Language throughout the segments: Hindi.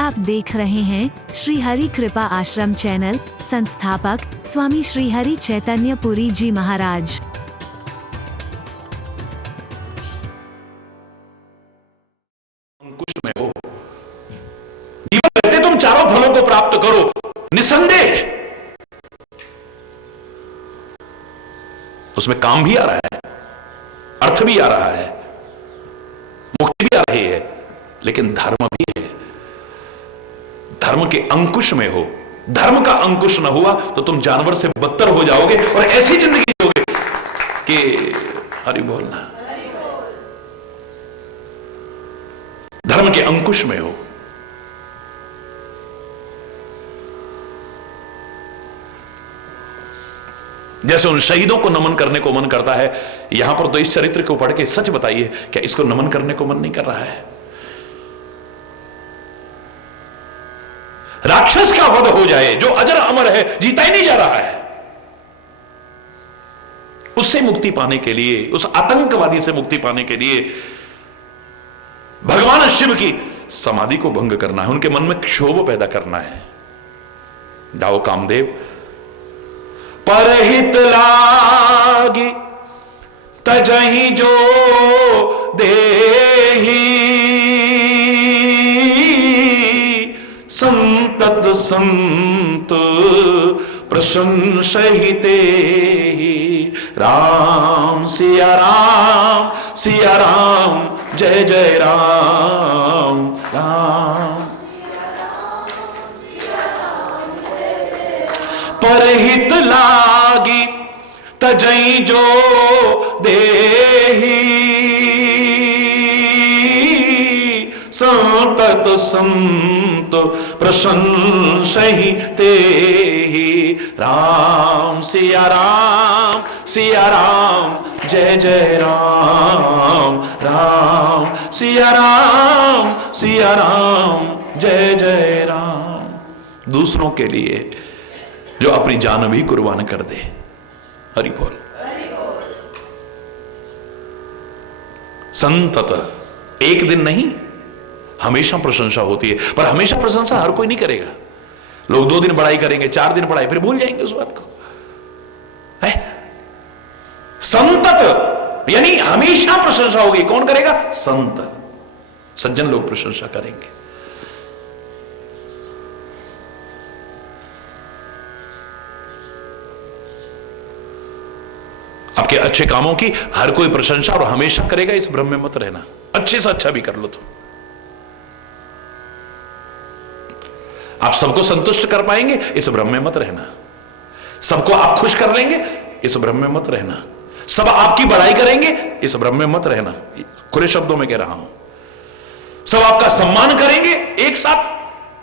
आप देख रहे हैं श्री हरि कृपा आश्रम चैनल। संस्थापक स्वामी श्री हरि चैतन्य पुरी जी महाराज। अंकुश में हो, जीवन रहते तुम चारों फलों को प्राप्त करो निसंदेह। उसमें काम भी आ रहा है, अर्थ भी आ रहा है, मुक्ति भी आ रही है, लेकिन धर्म भी है। धर्म के अंकुश में हो, धर्म का अंकुश न हुआ तो तुम जानवर से बदतर हो जाओगे और ऐसी जिंदगी जियोगे कि हरि बोलना। धर्म के अंकुश में हो। जैसे उन शहीदों को नमन करने को मन करता है, यहां पर तो इस चरित्र को पढ़ के सच बताइए, क्या इसको नमन करने को मन नहीं कर रहा है? राक्षस का वध हो जाए, जो अजर अमर है, जीता ही नहीं जा रहा है, उससे मुक्ति पाने के लिए, उस आतंकवादी से मुक्ति पाने के लिए भगवान शिव की समाधि को भंग करना है, उनके मन में क्षोभ पैदा करना है। जाओ कामदेव, परहित लागी तजहि जो देही, संतत संत प्रशंसहिते। राम सिया राम, सिया राम, जय जय राम राम। परहित लागी तजई जो देही, संतत संत प्रशंसहि तेहि। राम सिया राम, सिया राम, जय जय राम राम। सिया राम, सिया राम, जय जय राम। दूसरों के लिए जो अपनी जान भी कुर्बान कर दे। हरि बोल। संतत, एक दिन नहीं, हमेशा प्रशंसा होती है, पर हमेशा प्रशंसा हर कोई नहीं करेगा। लोग 2 दिन पढ़ाई करेंगे, 4 दिन पढ़ाई, फिर भूल जाएंगे उस बात को। है संतत यानी हमेशा प्रशंसा होगी। कौन करेगा? संत, सज्जन लोग प्रशंसा करेंगे। आपके अच्छे कामों की हर कोई प्रशंसा और हमेशा करेगा, इस भ्रम में मत रहना। अच्छे से अच्छा भी कर लो तो आप सबको संतुष्ट कर पाएंगे, इस भ्रम में मत रहना। सबको आप खुश कर लेंगे, इस भ्रम में मत रहना। सब आपकी बड़ाई करेंगे, इस भ्रम में मत रहना। खुले शब्दों में कह रहा हूं, सब आपका सम्मान करेंगे एक साथ,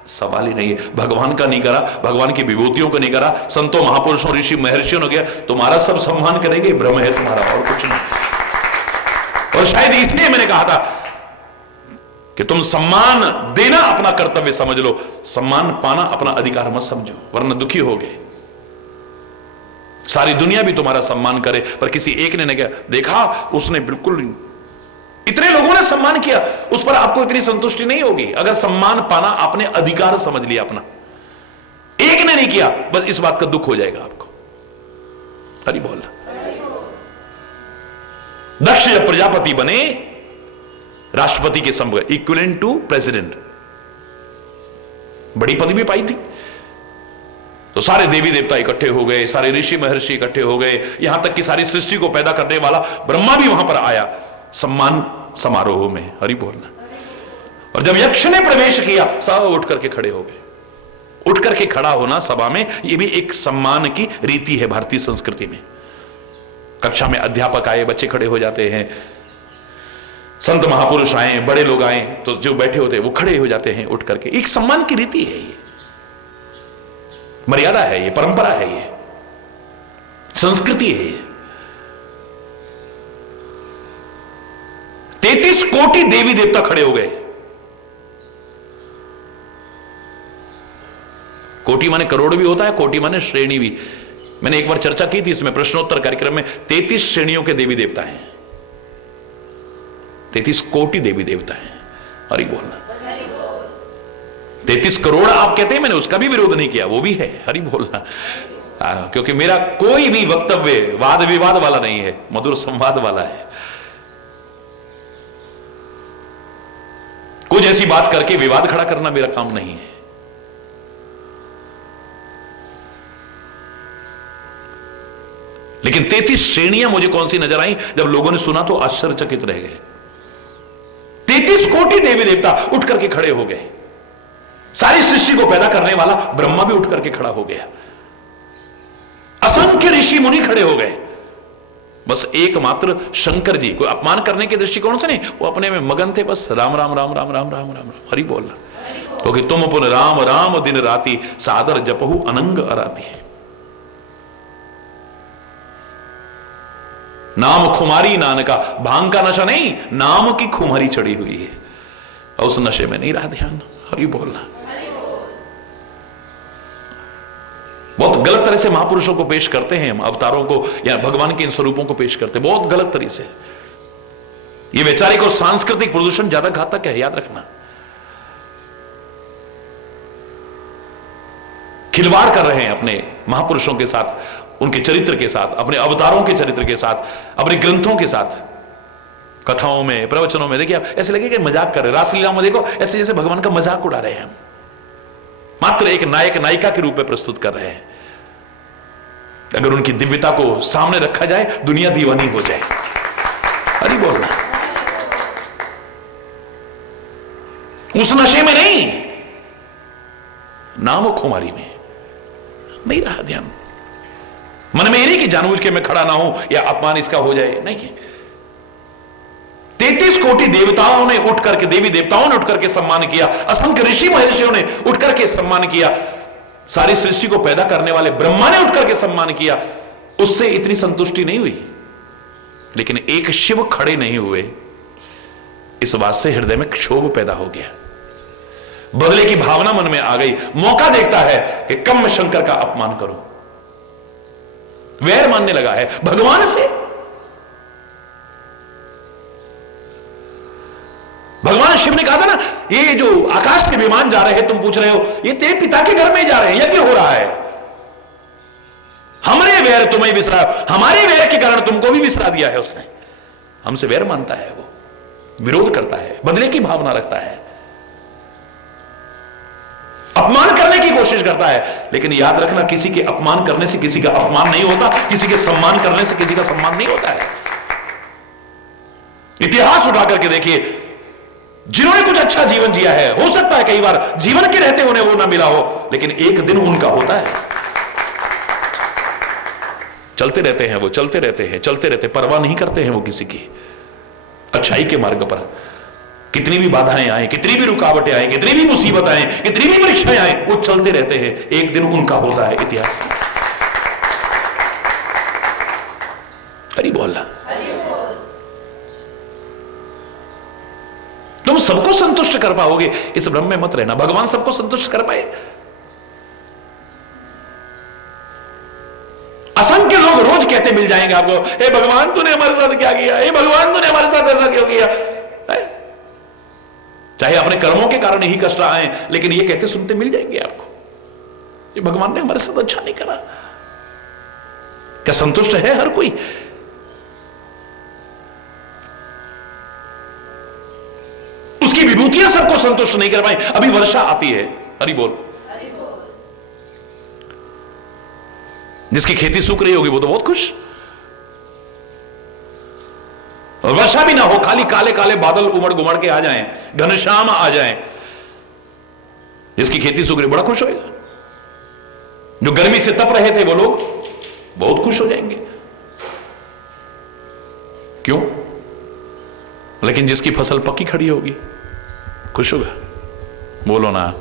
सवाल ही नहीं है। भगवान का नहीं करा, भगवान की विभूतियों को नहीं करा, संतों महापुरुषों ऋषि महर्षियों ने किया, तुम्हारा सब सम्मान करेंगे, भ्रम है तुम्हारा, और कुछ नहीं। और शायद इसलिए मैंने कहा था कि तुम सम्मान देना अपना कर्तव्य समझ लो, सम्मान पाना अपना अधिकार मत समझो, वरना दुखी होगे। सारी दुनिया भी तुम्हारा सम्मान करे, पर किसी एक ने क्या देखा, उसने बिल्कुल, इतने लोगों ने सम्मान किया, उस पर आपको इतनी संतुष्टि नहीं होगी। अगर सम्मान पाना आपने अधिकार समझ लिया अपना, एक ने नहीं किया, बस इस बात का दुख हो जाएगा आपको। हरि बोल। दक्ष जब प्रजापति बने, राष्ट्रपति के समझ इक्विवेलेंट टू प्रेसिडेंट, बड़ी पदवी पाई थी, तो सारे देवी देवता इकट्ठे हो गए, सारे ऋषि महर्षि इकट्ठे हो गए, यहां तक कि सारी सृष्टि को पैदा करने वाला ब्रह्मा भी वहां पर आया सम्मान समारोह में। हरि बोलना। और जब यक्ष ने प्रवेश किया, सब उठ करके खड़े हो गए। उठ करके खड़ा होना सभा में, यह भी एक सम्मान की रीति है भारतीय संस्कृति में। कक्षा में अध्यापक आए, बच्चे खड़े हो जाते हैं, संत महापुरुष आए, बड़े लोग आए, तो जो बैठे होते हैं वो खड़े हो जाते हैं उठ करके। एक सम्मान की रीति है, ये मर्यादा है, ये परंपरा है, ये संस्कृति है। ये 33 कोटि देवी देवता खड़े हो गए। कोटि माने करोड़ भी होता है, कोटि माने श्रेणी भी। मैंने एक बार चर्चा की थी इसमें प्रश्नोत्तर कार्यक्रम में। 33 श्रेणियों के देवी देवता हैं, 33 कोटि देवी देवता हैं। हरि बोलना। 33 करोड़ आप कहते हैं, मैंने उसका भी विरोध नहीं किया, वो भी है, हरि बोलना। क्योंकि मेरा कोई भी वक्तव्य वाद विवाद वाला नहीं है, मधुर संवाद वाला है। कुछ ऐसी बात करके विवाद खड़ा करना मेरा काम नहीं है। लेकिन 33 श्रेणियां मुझे कौन सी नजर आई, जब लोगों ने सुना तो आश्चर्यचकित रह गए। 33 कोटि देवी देवता उठ करके खड़े हो गए। सारी सृष्टि को पैदा करने वाला ब्रह्मा भी उठ करके खड़ा हो गया। असंख्य ऋषि मुनि खड़े हो गए। बस एकमात्र शंकर जी को अपमान करने के दृष्टिकोण से नहीं, वो अपने में मगन थे, बस राम राम राम राम राम राम राम हरि बोलना। क्योंकि तुम पुन राम राम दिन राती, सादर जपहु अनंग अराती है। नाम खुमारी नानका, भांग का नशा नहीं, नाम की खुमारी चढ़ी हुई है, और उस नशे में नहीं रहा ध्यान। हरि बोलना। बहुत गलत तरह से महापुरुषों को पेश करते हैं हम, अवतारों को या भगवान के इन स्वरूपों को पेश करते हैं बहुत गलत तरीके से। ये वैचारिक और सांस्कृतिक प्रदूषण ज्यादा घातक है, याद रखना। खिलवाड़ कर रहे हैं अपने महापुरुषों के साथ, उनके चरित्र के साथ, अपने अवतारों के चरित्र के साथ, अपने ग्रंथों के साथ, कथाओं में, प्रवचनों में। देखिए आप ऐसे लगे कि मजाक कर रहे हैं, रासलीला में देखो ऐसे जैसे भगवान का मजाक उड़ा रहे हैं हम, मात्र एक नायक नायिका के रूप में प्रस्तुत कर रहे हैं। अगर उनकी दिव्यता को सामने रखा जाए, दुनिया दीवानी हो जाए। अरे बोलना, उस नशे में नहीं, नाम खुमारी में नहीं रहा ध्यान। मन में ये नहीं कि जानबूझ के मैं खड़ा ना हूं या अपमान इसका हो जाए, नहीं। 33 कोटि देवताओं ने उठ करके, देवी देवताओं ने उठ करके सम्मान किया, असंख्य ऋषि महर्षियों ने उठ करके सम्मान किया, सारी सृष्टि को पैदा करने वाले ब्रह्मा ने उठ करके सम्मान किया। उससे इतनी संतुष्टि नहीं हुई, लेकिन एक शिव खड़े नहीं हुए, इस बात से हृदय में क्षोभ पैदा हो गया। बदले की भावना मन में आ गई। मौका देखता है कि कम मैं शंकर का अपमान करूं, वैर मानने लगा है भगवान से। भगवान शिव ने कहा था ना, ये जो आकाश के विमान जा रहे हैं, तुम पूछ रहे हो, ये तेरे पिता के घर में जा रहे हैं, यज्ञ हो रहा है। हमरे वैर तुम्हें विसरा, हमारे वैर के कारण तुमको भी विसरा दिया है उसने। हमसे वैर मानता है, वो विरोध करता है, बदले की भावना रखता है, अपमान करने की कोशिश करता है। लेकिन याद रखना, किसी के अपमान करने से किसी का अपमान नहीं होता, किसी के सम्मान करने से किसी का सम्मान नहीं होता है। इतिहास उठा करके देखिए, जिन्होंने कुछ अच्छा जीवन जिया है, हो सकता है कई बार जीवन के रहते उन्हें वो ना मिला हो, लेकिन एक दिन उनका होता है। चलते रहते हैं वो, चलते रहते हैं, चलते रहते, परवाह नहीं करते हैं वो किसी की। अच्छाई के मार्ग पर कितनी भी बाधाएं आए, कितनी भी रुकावटें आए, कितनी भी मुसीबत आए, कितनी भी परीक्षाएं आए, वो चलते रहते हैं, एक दिन उनका होता है इतिहास में। हरि बोलना। तुम सबको संतुष्ट कर पाओगे, इस भ्रम में मत रहना। भगवान सबको संतुष्ट कर पाए? असंख्य लोग रोज कहते मिल जाएंगे आपको, हे भगवान तूने हमारे साथ क्या किया, हे भगवान तूने हमारे साथ ऐसा क्यों किया। चाहे अपने कर्मों के कारण ही कष्ट आए, लेकिन ये कहते सुनते मिल जाएंगे आपको, ये भगवान ने हमारे साथ अच्छा नहीं करा। क्या संतुष्ट है हर कोई? उसकी विभूतियां सबको संतुष्ट नहीं कर पाई। अभी वर्षा आती है, हरि बोल, जिसकी खेती सूख रही होगी वो तो बहुत खुश, और वर्षा भी ना हो, खाली काले काले बादल उमड़ घुमड़ के आ जाएं, घनश्याम आ जाएं, जिसकी खेती सूख रही बड़ा खुश होएगा। जो गर्मी से तप रहे थे वो लोग बहुत खुश हो जाएंगे। क्यों? लेकिन जिसकी फसल पक्की खड़ी होगी खुश होगा। बोलो ना।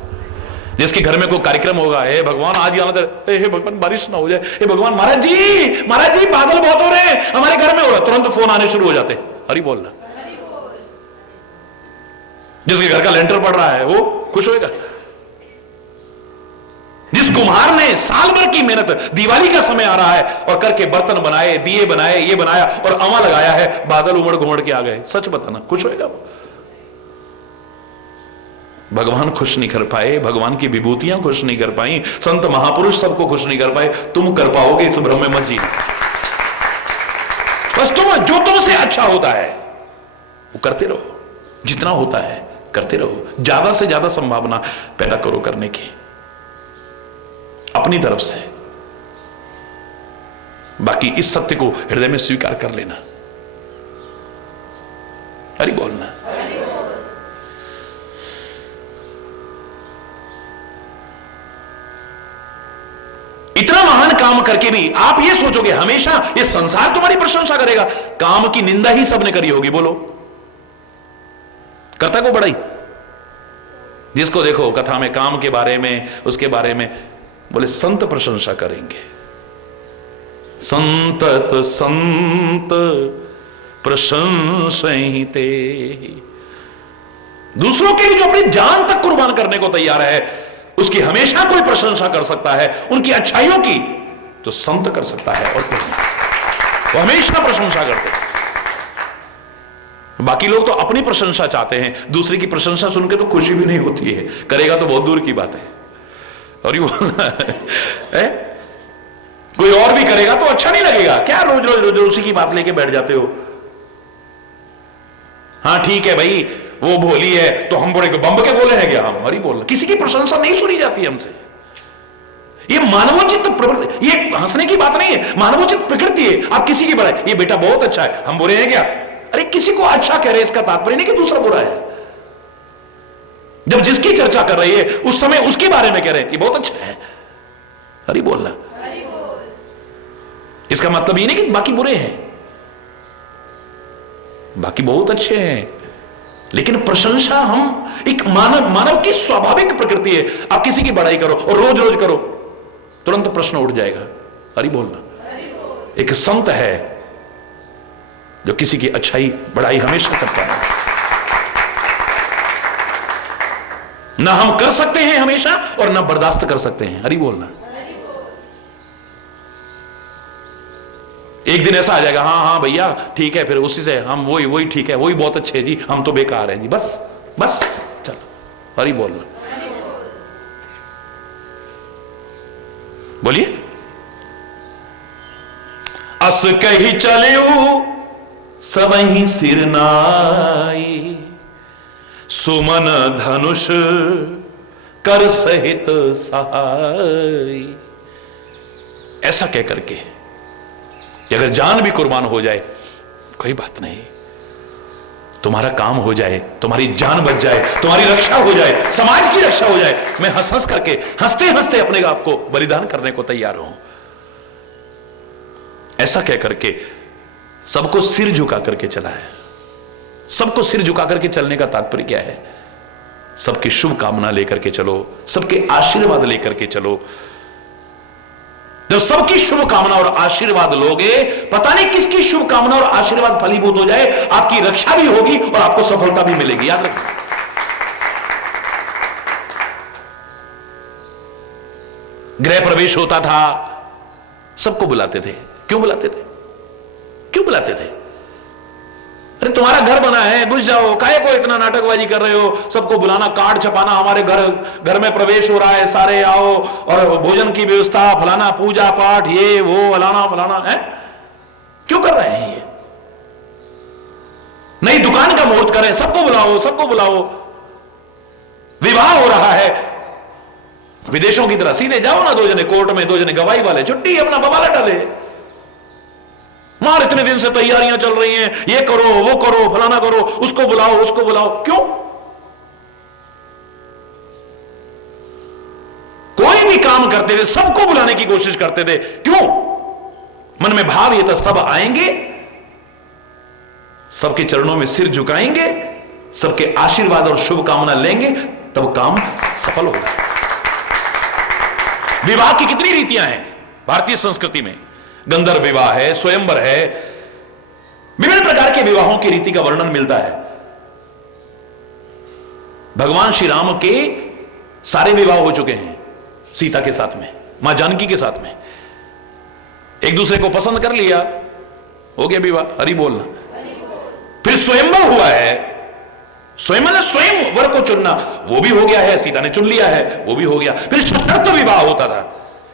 जिसके घर में कोई कार्यक्रम होगा, हे भगवान आज ही आना, हे भगवान बारिश ना हो जाए, हे भगवान महाराज जी बादल बहुत हो रहे हैं हमारे घर में, हो रहा, तुरंत फोन आने शुरू हो जाते। हरि बोलना। जिसके घर का लेंटर पड़ रहा है वो खुश होएगा। जिस कुम्हार ने साल भर की मेहनत, दिवाली का समय आ रहा है और करके बर्तन बनाए, दिए बनाए, ये बनाया और अमा लगाया है, बादल उमड़ घुमड़ के आ गए, सच बताना खुश होएगा वो? भगवान खुश नहीं कर पाए, भगवान की विभूतियां खुश नहीं कर पाई, संत महापुरुष सबको खुश नहीं कर पाए, तुम कर पाओगे इस भ्रम में मत जीना। बस तुम जो तुमसे अच्छा होता है वो करते रहो, जितना होता है करते रहो, ज्यादा से ज्यादा संभावना पैदा करो करने की अपनी तरफ से। बाकी इस सत्य को हृदय में स्वीकार कर लेना, हरि बोलना। इतना महान काम करके भी आप ये सोचोगे हमेशा ये संसार तुम्हारी प्रशंसा करेगा। काम की निंदा ही सबने करी होगी, बोलो करता को बड़ाई। जिसको देखो कथा में काम के बारे में, उसके बारे में बोले संत प्रशंसा करेंगे, संतत संत प्रशंसते। दूसरों के लिए जो अपनी जान तक कुर्बान करने को तैयार है, उसकी हमेशा कोई प्रशंसा कर सकता है, उनकी अच्छाइयों की तो संत कर सकता है और कुछ नहीं। वो हमेशा प्रशंसा करते हैं। बाकी लोग तो अपनी प्रशंसा चाहते हैं, दूसरे की प्रशंसा सुनकर तो खुशी भी नहीं होती है, करेगा तो बहुत दूर की बात है। और ये कोई और भी करेगा तो अच्छा नहीं लगेगा, क्या रोज रोज रोज उसी की बात लेके बैठ जाते हो। हाँ ठीक है भाई, वो भोली है तो हम बड़े बंब के बोले हैं क्या, हम हरी बोल। किसी की प्रशंसा नहीं सुनी जाती हमसे। ये मानवोचित प्रवृत्ति, ये हंसने की बात नहीं है, मानवोचित प्रकृति है। आप किसी की बड़ाई, ये बेटा बहुत अच्छा है, हम बुरे हैं क्या? अरे किसी को अच्छा कह रहे हैं इसका तात्पर्य नहीं कि दूसरा बुरा है। जब जिसकी चर्चा कर रही है उस समय उसके बारे में कह रहे हैं ये बहुत अच्छा है, हरी बोलना। इसका मतलब ये नहीं कि बाकी बुरे हैं, बाकी बहुत अच्छे हैं। लेकिन प्रशंसा हम एक मानव की स्वाभाविक प्रकृति है। आप किसी की बड़ाई करो और रोज रोज करो, तुरंत प्रश्न उठ जाएगा, हरि बोलना। एक संत है जो किसी की अच्छाई बड़ाई हमेशा करता है। ना हम कर सकते हैं हमेशा और ना बर्दाश्त कर सकते हैं, हरि बोलना। एक दिन ऐसा आ जाएगा, हाँ हाँ भैया ठीक है, फिर उसी से हम वही ठीक है, वही बहुत अच्छे जी, हम तो बेकार हैं जी, बस बस चलो, हरि बोलना। बोलिए। अस कही चलियो सबहि सिर नाई, सुमन धनुष कर सहित सहाय। ऐसा कह करके अगर जान भी कुर्बान हो जाए कोई बात नहीं, तुम्हारा काम हो जाए, तुम्हारी जान बच जाए, तुम्हारी रक्षा हो जाए, समाज की रक्षा हो जाए, मैं हंस हंस करके हंसते हंसते अपने आप को बलिदान करने को तैयार हूं। ऐसा कह करके सबको सिर झुका करके चला है। सबको सिर झुका करके चलने का तात्पर्य क्या है? सबकी शुभ कामना लेकर के चलो, सबके आशीर्वाद लेकर के चलो। जब सबकी शुभ कामना और आशीर्वाद लोगे, पता नहीं किसकी शुभ कामना और आशीर्वाद फलीभूत हो जाए, आपकी रक्षा भी होगी और आपको सफलता भी मिलेगी, याद रखिए। गृह प्रवेश होता था, सबको बुलाते थे। क्यों बुलाते थे? क्यों बुलाते थे? अरे तुम्हारा घर बना है, घुस जाओ, काहे को इतना नाटकबाजी कर रहे हो? सबको बुलाना, कार्ड छपाना, हमारे घर में प्रवेश हो रहा है, सारे आओ, और भोजन की व्यवस्था, फलाना, पूजा पाठ, ये वो फलाना फलाना है। क्यों कर रहे हैं ये? नई दुकान का मुहूर्त करें, सबको बुलाओ, सबको बुलाओ। विवाह हो रहा है, विदेशों की तरह सीधे जाओ ना, 2 जने कोर्ट में, 2 जने गवाही वाले, छुट्टी, अपना बवाला डाले। मार इतने दिन से तैयारियां चल रही हैं, ये करो, वो करो, फलाना करो, उसको बुलाओ, उसको बुलाओ। क्यों? कोई भी काम करते थे सबको बुलाने की कोशिश करते थे। क्यों? मन में भाव ये था, सब आएंगे, सबके चरणों में सिर झुकाएंगे, सबके आशीर्वाद और शुभकामना लेंगे, तब काम सफल होगा। विवाह की कितनी रीतियां हैं भारतीय संस्कृति में। गंधर्व विवाह है, स्वयंवर है, विभिन्न प्रकार के विवाहों की रीति का वर्णन मिलता है। भगवान श्री राम के सारे विवाह हो चुके हैं, सीता के साथ में, मां जानकी के साथ में, एक दूसरे को पसंद कर लिया, हो गया विवाह, हरि बोलना। फिर स्वयंवर हुआ है, स्वयं मतलब स्वयं वर को चुनना, वो भी हो गया है, सीता ने चुन लिया है, वो भी हो गया। फिर सशर्त विवाह होता था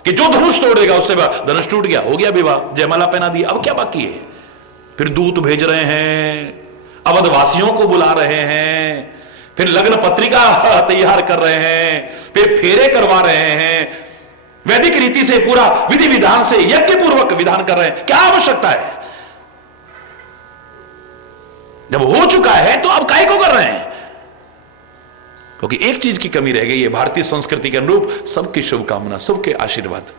कि जो धनुष तोड़ देगा उससे धनुष टूट गया, हो गया विवाह, जयमाला पहना दी। अब क्या बाकी है? फिर दूत भेज रहे हैं, अवधवासियों को बुला रहे हैं, फिर लग्न पत्रिका तैयार कर रहे हैं, फिर फेरे करवा रहे हैं, वैदिक रीति से पूरा विधि विधान से यज्ञ पूर्वक विधान कर रहे हैं। क्या आवश्यकता है? जब हो चुका है तो अब काहे को कर रहे हैं? क्योंकि एक चीज की कमी रह गई है, भारतीय संस्कृति के अनुरूप सबकी शुभकामना, सबके आशीर्वाद,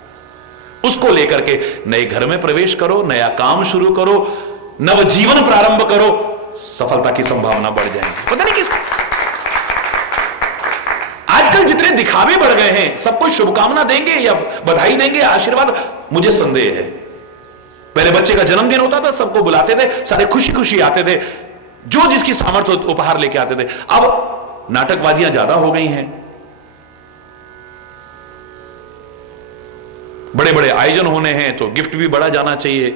उसको लेकर के नए घर में प्रवेश करो, नया काम शुरू करो, नव जीवन प्रारंभ करो, सफलता की संभावना बढ़ जाएगी। पता नहीं किस आजकल जितने दिखावे बढ़ गए हैं, सबको शुभकामना देंगे या बधाई देंगे, आशीर्वाद, मुझे संदेह है। पहले बच्चे का जन्मदिन होता था, सबको बुलाते थे, सारे खुशी खुशी आते थे, जो जिसकी सामर्थ्य उपहार लेके आते थे। अब नाटकबाजियां ज्यादा हो गई हैं, बड़े बड़े आयोजन होने हैं तो गिफ्ट भी बढ़ा जाना चाहिए।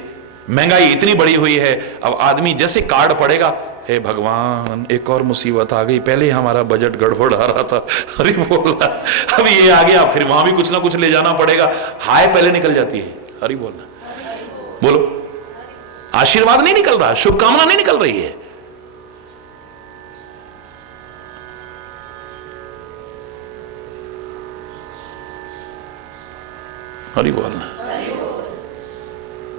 महंगाई इतनी बढ़ी हुई है, अब आदमी जैसे कार्ड पड़ेगा, हे भगवान एक और मुसीबत आ गई, पहले ही हमारा बजट गड़बड़ आ रहा था, अरे बोलना अब ये आ गया, फिर वहां भी कुछ ना कुछ ले जाना पड़ेगा, हाय पहले निकल जाती है, हरि बोलना, बोलो, आशीर्वाद नहीं निकल रहा, शुभकामना नहीं निकल रही है। हरि बोलना।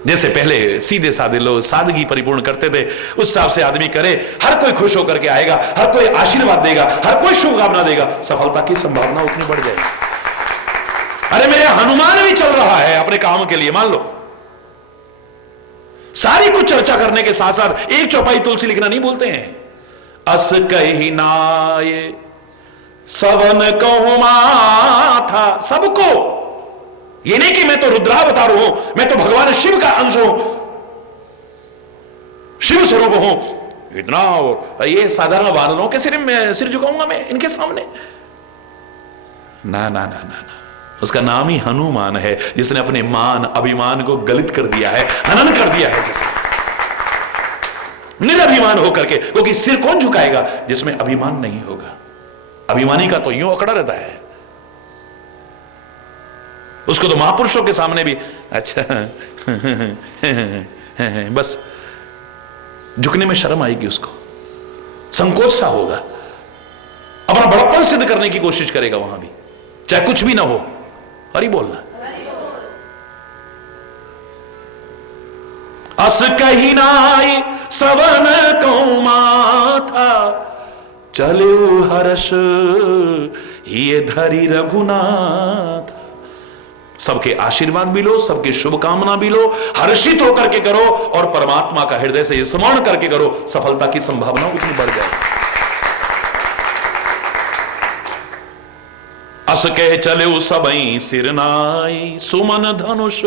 जैसे पहले सीधे साधे लोग सादगी परिपूर्ण करते थे, उस हिसाब से आदमी करे, हर कोई खुश होकर के आएगा, हर कोई आशीर्वाद देगा, हर कोई शुभकामना देगा, सफलता की संभावना उतनी बढ़ जाएगी। अरे मेरे हनुमान भी चल रहा है अपने काम के लिए, मान लो, सारी कुछ चर्चा करने के साथ साथ एक चौपाई तुलसी लिखना नहीं बोलते हैं। अस कही नाय सवन कहूं माथा, सबको, ये नहीं कि मैं तो रुद्रावतार हूं, मैं तो भगवान शिव का अंश हूं, शिव स्वरूप हूं, इतना ये साधारण वानरों के सिर झुकाऊंगा मैं इनके सामने? ना ना ना ना ना, उसका नाम ही हनुमान है, जिसने अपने मान अभिमान को गलित कर दिया है, हनन कर दिया है, जैसे निरभिमान होकर के। क्योंकि सिर कौन झुकाएगा जिसमें अभिमान नहीं होगा? अभिमानी का तो यूं अकड़ा रहता है, उसको तो महापुरुषों के सामने भी अच्छा बस झुकने में शर्म आएगी, उसको संकोच सा होगा, अपना बड़प्पन सिद्ध करने की कोशिश करेगा वहां भी, चाहे कुछ भी ना हो। हरि बोलना। अस कही नाई सवन कहूं माथा, चलो हर्ष ये धरी रघुनाथ। सबके आशीर्वाद भी लो, सबके शुभकामना भी लो, हर्षित होकर के करो और परमात्मा का हृदय से स्मरण करके करो, सफलता की संभावना उतनी बढ़ जाए। अस कह चले सबई सिरनाई, सुमन धनुष,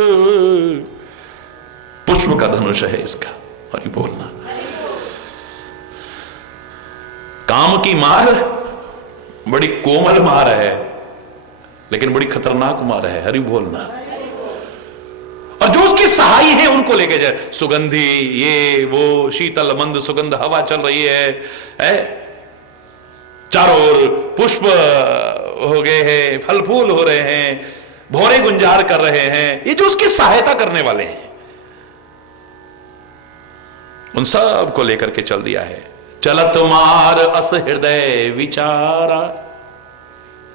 पुष्प का धनुष है इसका। हरि बोलना। काम की मार बड़ी कोमल मार है, लेकिन बड़ी खतरनाक मार है। हरि बोलना। और जो उसके सहाय हैं उनको लेके जाए, सुगंधी ये वो शीतल मंद सुगंध हवा चल रही है? चारों ओर पुष्प हो गए हैं, फल फूल हो रहे हैं, भौरे गुंजार कर रहे हैं, ये जो उसकी सहायता करने वाले हैं, उन सब को लेकर के चल दिया है। चलत मार अस हृदय विचारा,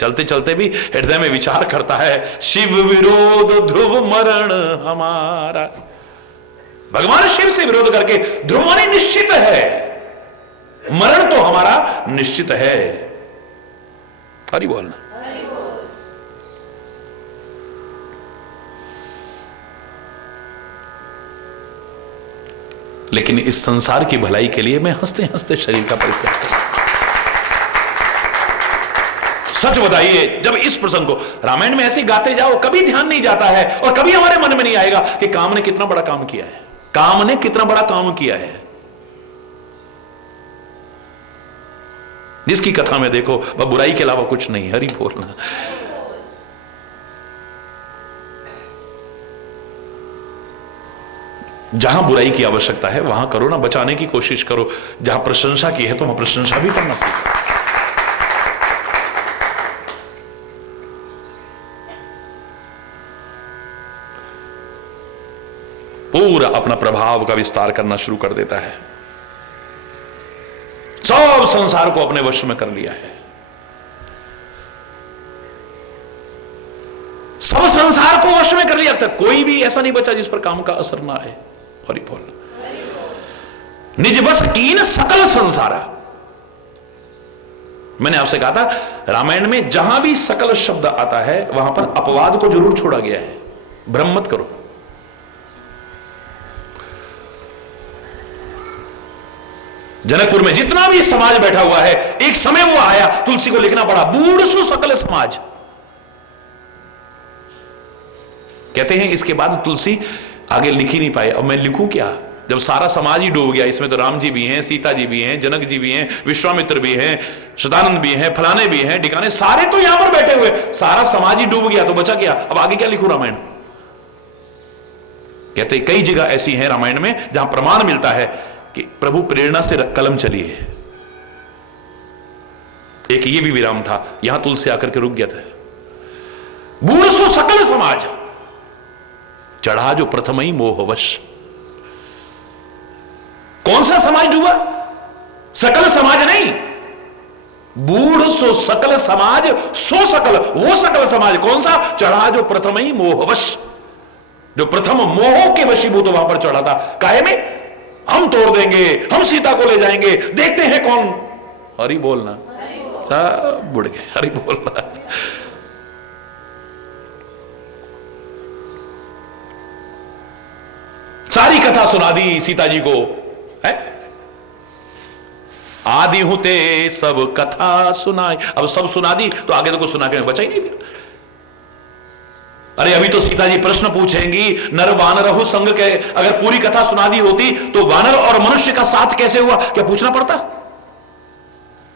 चलते चलते भी हृदय में विचार करता है, शिव विरोध ध्रुव मरण हमारा। भगवान शिव से विरोध करके ध्रुव माने निश्चित है, मरण तो हमारा निश्चित है। हरि बोलना। लेकिन इस संसार की भलाई के लिए मैं हंसते हंसते शरीर का परित्याग करूं। सच बताइए, जब इस प्रसंग को रामायण में ऐसे गाते जाओ, कभी ध्यान नहीं जाता है और कभी हमारे मन में नहीं आएगा कि काम ने कितना बड़ा काम किया है, काम ने कितना बड़ा काम किया है। जिसकी कथा में देखो वह बुराई के अलावा कुछ नहीं। हरि बोलना। जहां बुराई की आवश्यकता है वहां करुणा बचाने की कोशिश करो, जहां प्रशंसा की है तो वहां प्रशंसा भी करना सीखो। पूरा अपना प्रभाव का विस्तार करना शुरू कर देता है। सब संसार को अपने वश में कर लिया है, सब संसार को वश में कर लिया तक कोई भी ऐसा नहीं बचा जिस पर काम का असर ना है। हरि बोल। निज बस कीन सकल संसारा। मैंने आपसे कहा था रामायण में जहां भी सकल शब्द आता है वहां पर अपवाद को जरूर छोड़ा गया है। भ्रम मत करो। जनकपुर में जितना भी समाज बैठा हुआ है, एक समय वो आया तुलसी को लिखना पड़ा बूढ़ सु सकल समाज। कहते हैं इसके बाद तुलसी आगे लिख ही नहीं पाए। अब मैं लिखूं क्या जब सारा समाज ही डूब गया। इसमें तो राम जी भी हैं, सीता जी भी हैं, जनक जी भी हैं, विश्वामित्र भी हैं, शतानंद भी हैं, फलाने भी हैं, ढिकाने सारे तो यहां पर बैठे हुए, सारा समाज ही डूब गया तो बचा क्या। अब आगे क्या लिखूं रामायण। कहते कई जगह ऐसी हैं रामायण में जहां प्रमाण मिलता है कि प्रभु प्रेरणा से कलम चली है। एक ये भी विराम था, यहां तुलसी आकर के रुक गया था। बूढ़ सो सकल समाज चढ़ा जो प्रथम ही मोहवश। कौन सा समाज डूबा? सकल समाज नहीं, बूढ़ सो सकल समाज, सो सकल वो सकल समाज कौन सा? चढ़ा जो प्रथम ही मोहवश, जो प्रथम मोह के वशीभूत वहां पर चढ़ा था। काहे में? हम तोड़ देंगे, हम सीता को ले जाएंगे, देखते हैं कौन। हरि बोलना, सब बुढ़ गए। हरि बोलना। सारी कथा सुना दी सीता जी को है। आदि होते सब कथा सुनाई। अब सब सुना दी तो आगे तो कुछ सुना के बचा ही नहीं फिर। अरे अभी तो सीता जी प्रश्न पूछेंगी नर वानर हो संग के। अगर पूरी कथा सुना दी होती तो वानर और मनुष्य का साथ कैसे हुआ क्या पूछना पड़ता?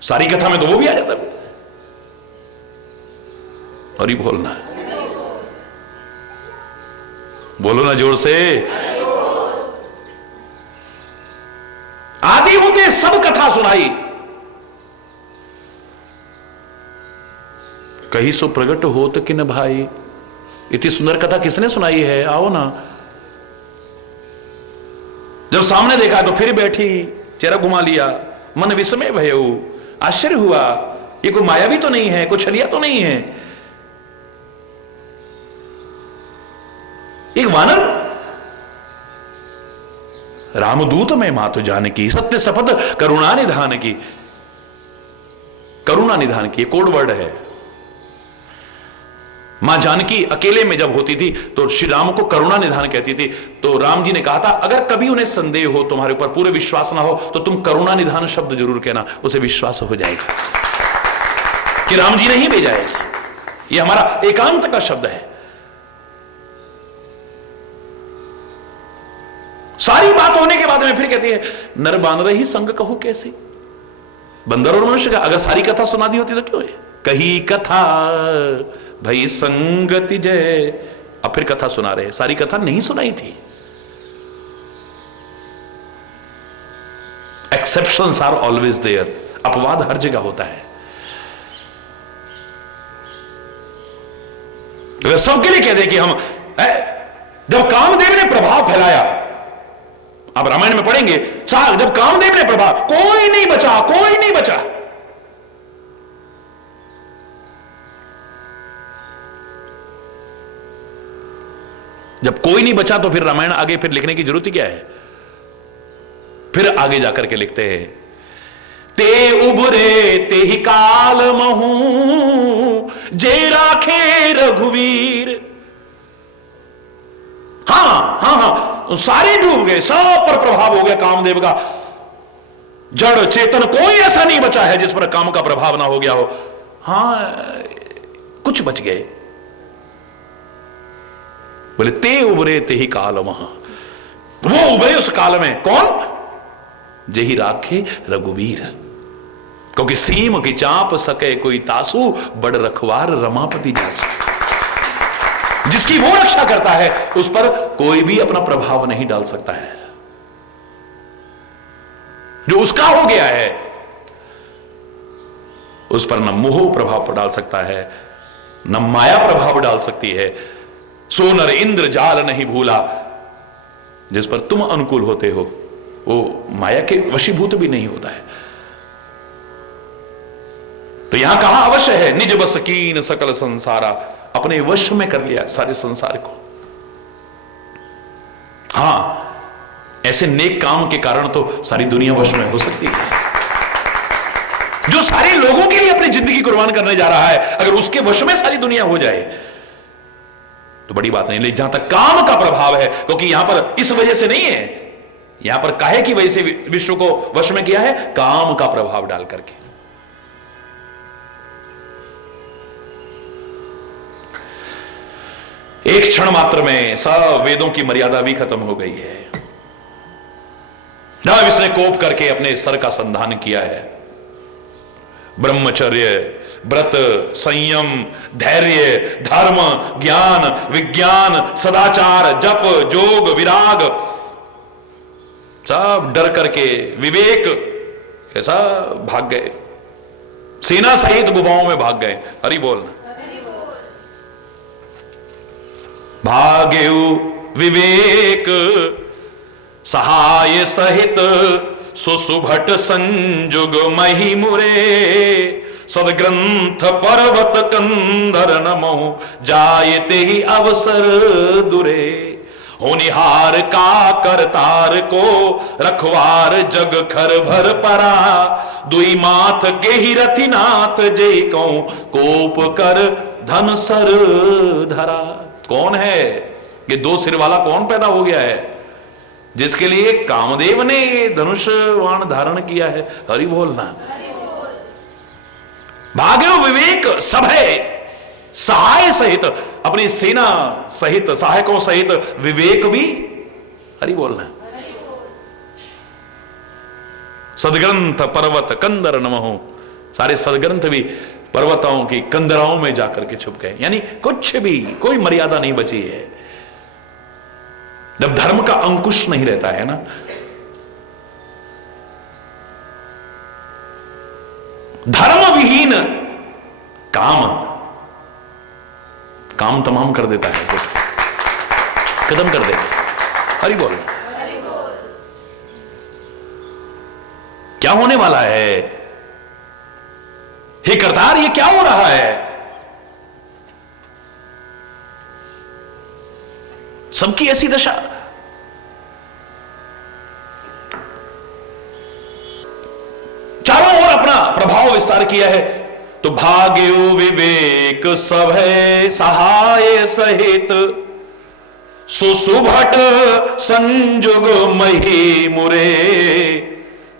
सारी कथा में तो वो भी आ जाता। और ही बोलना, बोलो ना जोर से। आदि होते सब कथा सुनाई, कहीं सो प्रगट होत किन भाई। इतनी सुंदर कथा किसने सुनाई है? आओ ना। जब सामने देखा तो फिर बैठी, चेहरा घुमा लिया, मन विस्मय भयो, आश्चर्य हुआ। ये कोई माया भी तो नहीं है, कोई छलिया तो नहीं है। एक वानर रामदूत में मातु जानकी, सत्य शपथ करुणा निधान की। करुणा निधान की कोड वर्ड है। मां जानकी अकेले में जब होती थी तो श्री राम को करुणा निधान कहती थी। तो राम जी ने कहा था अगर कभी उन्हें संदेह हो, तुम्हारे ऊपर पूरे विश्वास ना हो, तो तुम करुणा निधान शब्द जरूर कहना, उसे विश्वास हो जाएगा कि राम जी ने ही भेजा है इसे। यह हमारा एकांत का शब्द है। सारी बात होने के बाद में फिर कहती है नर बानर ही संग कहो कैसे। बंदर और मनुष्य का अगर सारी कथा सुना दी होती तो क्यों है? कही कथा भाई संगति जय। अब फिर कथा सुना रहे, सारी कथा नहीं सुनाई थी। Exceptions are always there. अपवाद हर जगह होता है। अगर सबके लिए कह दे कि हम जब कामदेव ने प्रभाव फैलाया, आप रामायण में पढ़ेंगे, जब कामदेव ने प्रभाव, कोई नहीं बचा, कोई नहीं बचा। जब कोई नहीं बचा तो फिर रामायण आगे फिर लिखने की जरूरत ही क्या है? फिर आगे जाकर के लिखते हैं ते उबरे ते ही काल महू जे राखे रघुवीर। हाँ, सारे डूब गए, सब पर प्रभाव हो गया कामदेव का। जड़ चेतन कोई ऐसा नहीं बचा है जिस पर काम का प्रभाव ना हो गया हो। हाँ, कुछ बच गए। बोले ते उबरे ते ही काल महा, वो उबरे उस काल में। कौन? जेही राखे रघुवीर। क्योंकि सीम की चाप सके कोई तासु, बड़ रखवार रमापति जासु। जिसकी वो रक्षा करता है उस पर कोई भी अपना प्रभाव नहीं डाल सकता है। जो उसका हो गया है उस पर न मोह प्रभाव डाल सकता है न माया प्रभाव डाल सकती है। सो नर इंद्र जाल नहीं भूला, जिस पर तुम अनुकूल होते हो वो माया के वशीभूत भी नहीं होता है। तो यहां कहा अवश्य है निज बस कीन सकल संसारा, अपने वश में कर लिया सारे संसार को। हां, ऐसे नेक काम के कारण तो सारी दुनिया वश में हो सकती है। जो सारे लोगों के लिए अपनी जिंदगी कुर्बान करने जा रहा है, अगर उसके वश में सारी दुनिया हो जाए तो बड़ी बात नहीं। लेकिन जहां तक काम का प्रभाव है, क्योंकि यहां पर इस वजह से नहीं है, यहां पर काहे की वजह से विश्व को वश में किया है, काम का प्रभाव डाल करके। एक क्षण मात्र में सब वेदों की मर्यादा भी खत्म हो गई है। जब इसने कोप करके अपने सर का संधान किया है, ब्रह्मचर्य, व्रत, संयम, धैर्य, धर्म, ज्ञान, विज्ञान, सदाचार, जप, जोग, विराग, सब डर करके विवेक कैसा भाग गए, सेना सहित गुफाओं में भाग गए। हरि बोलना। भाग्यु विवेक सहाय सहित सुसुभट संजुग मही मुरे, सदग्रंथ पर्वत कंदर नमो जायते ही अवसर दुरे। होनिहार का करतार को रखवार जग खर भर परा, दुई माथ के ही रथिनाथ जे कहूं कोप कर धन सर धरा। कौन है ये दो सिर वाला? कौन पैदा हो गया है जिसके लिए कामदेव ने ये धनुष बाण धारण किया है? हरि बोलना। भाग्यो विवेक सब है, सहाय सहित, अपनी सेना सहित, सहायकों सहित विवेक भी। हरि बोलना। सदग्रंथ पर्वत कंदर नमः, सारे सदग्रंथ भी पर्वतों की कंदराओं में जाकर के छुप गए, यानी कुछ भी कोई मर्यादा नहीं बची है। जब धर्म का अंकुश नहीं रहता है ना, धर्म विहीन काम काम तमाम कर देता है, कुछ खत्म कर देता है। हरि बोल। क्या होने वाला है? हे करतार, ये क्या हो रहा है? सबकी ऐसी दशा। चारों ओर अपना प्रभाव विस्तार किया है। तो भाग्यो विवेक सब है सहाय सहित, सुसुभट संजुग मही मुरे,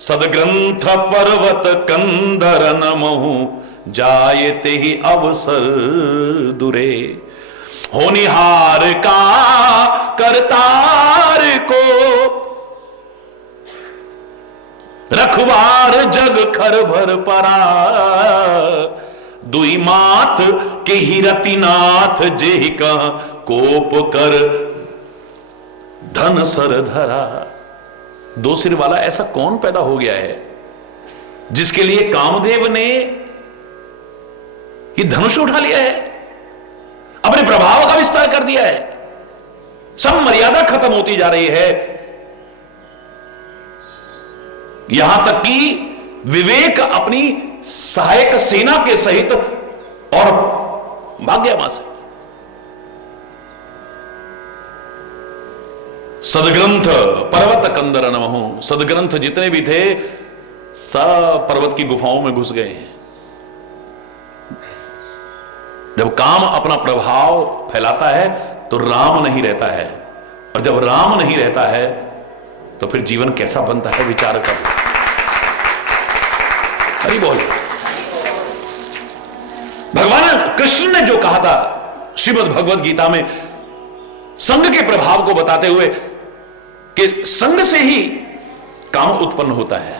सदग्रंथ पर्वत कंदर नमहु जायते ही अवसर दुरे। होनिहार का करतार को रखवार जग खर भर परा, दुई मात के ही रतिनाथ जेहि कह कोप कर धन सर धरा। दो सिर वाला ऐसा कौन पैदा हो गया है जिसके लिए कामदेव ने ये धनुष उठा लिया है, अपने प्रभाव का विस्तार कर दिया है। सब मर्यादा खत्म होती जा रही है, यहां तक कि विवेक अपनी सहायक सेना के सहित और भाग गया वहां से। सदग्रंथ पर्वत कंदर नमहु, सदग्रंथ जितने भी थे सब पर्वत की गुफाओं में घुस गए हैं। जब काम अपना प्रभाव फैलाता है तो राम नहीं रहता है, और जब राम नहीं रहता है तो फिर जीवन कैसा बनता है, विचार कर। हरि बोल। भगवान कृष्ण ने जो कहा था श्रीमद् भगवद गीता में, संग के प्रभाव को बताते हुए कि संग से ही काम उत्पन्न होता है।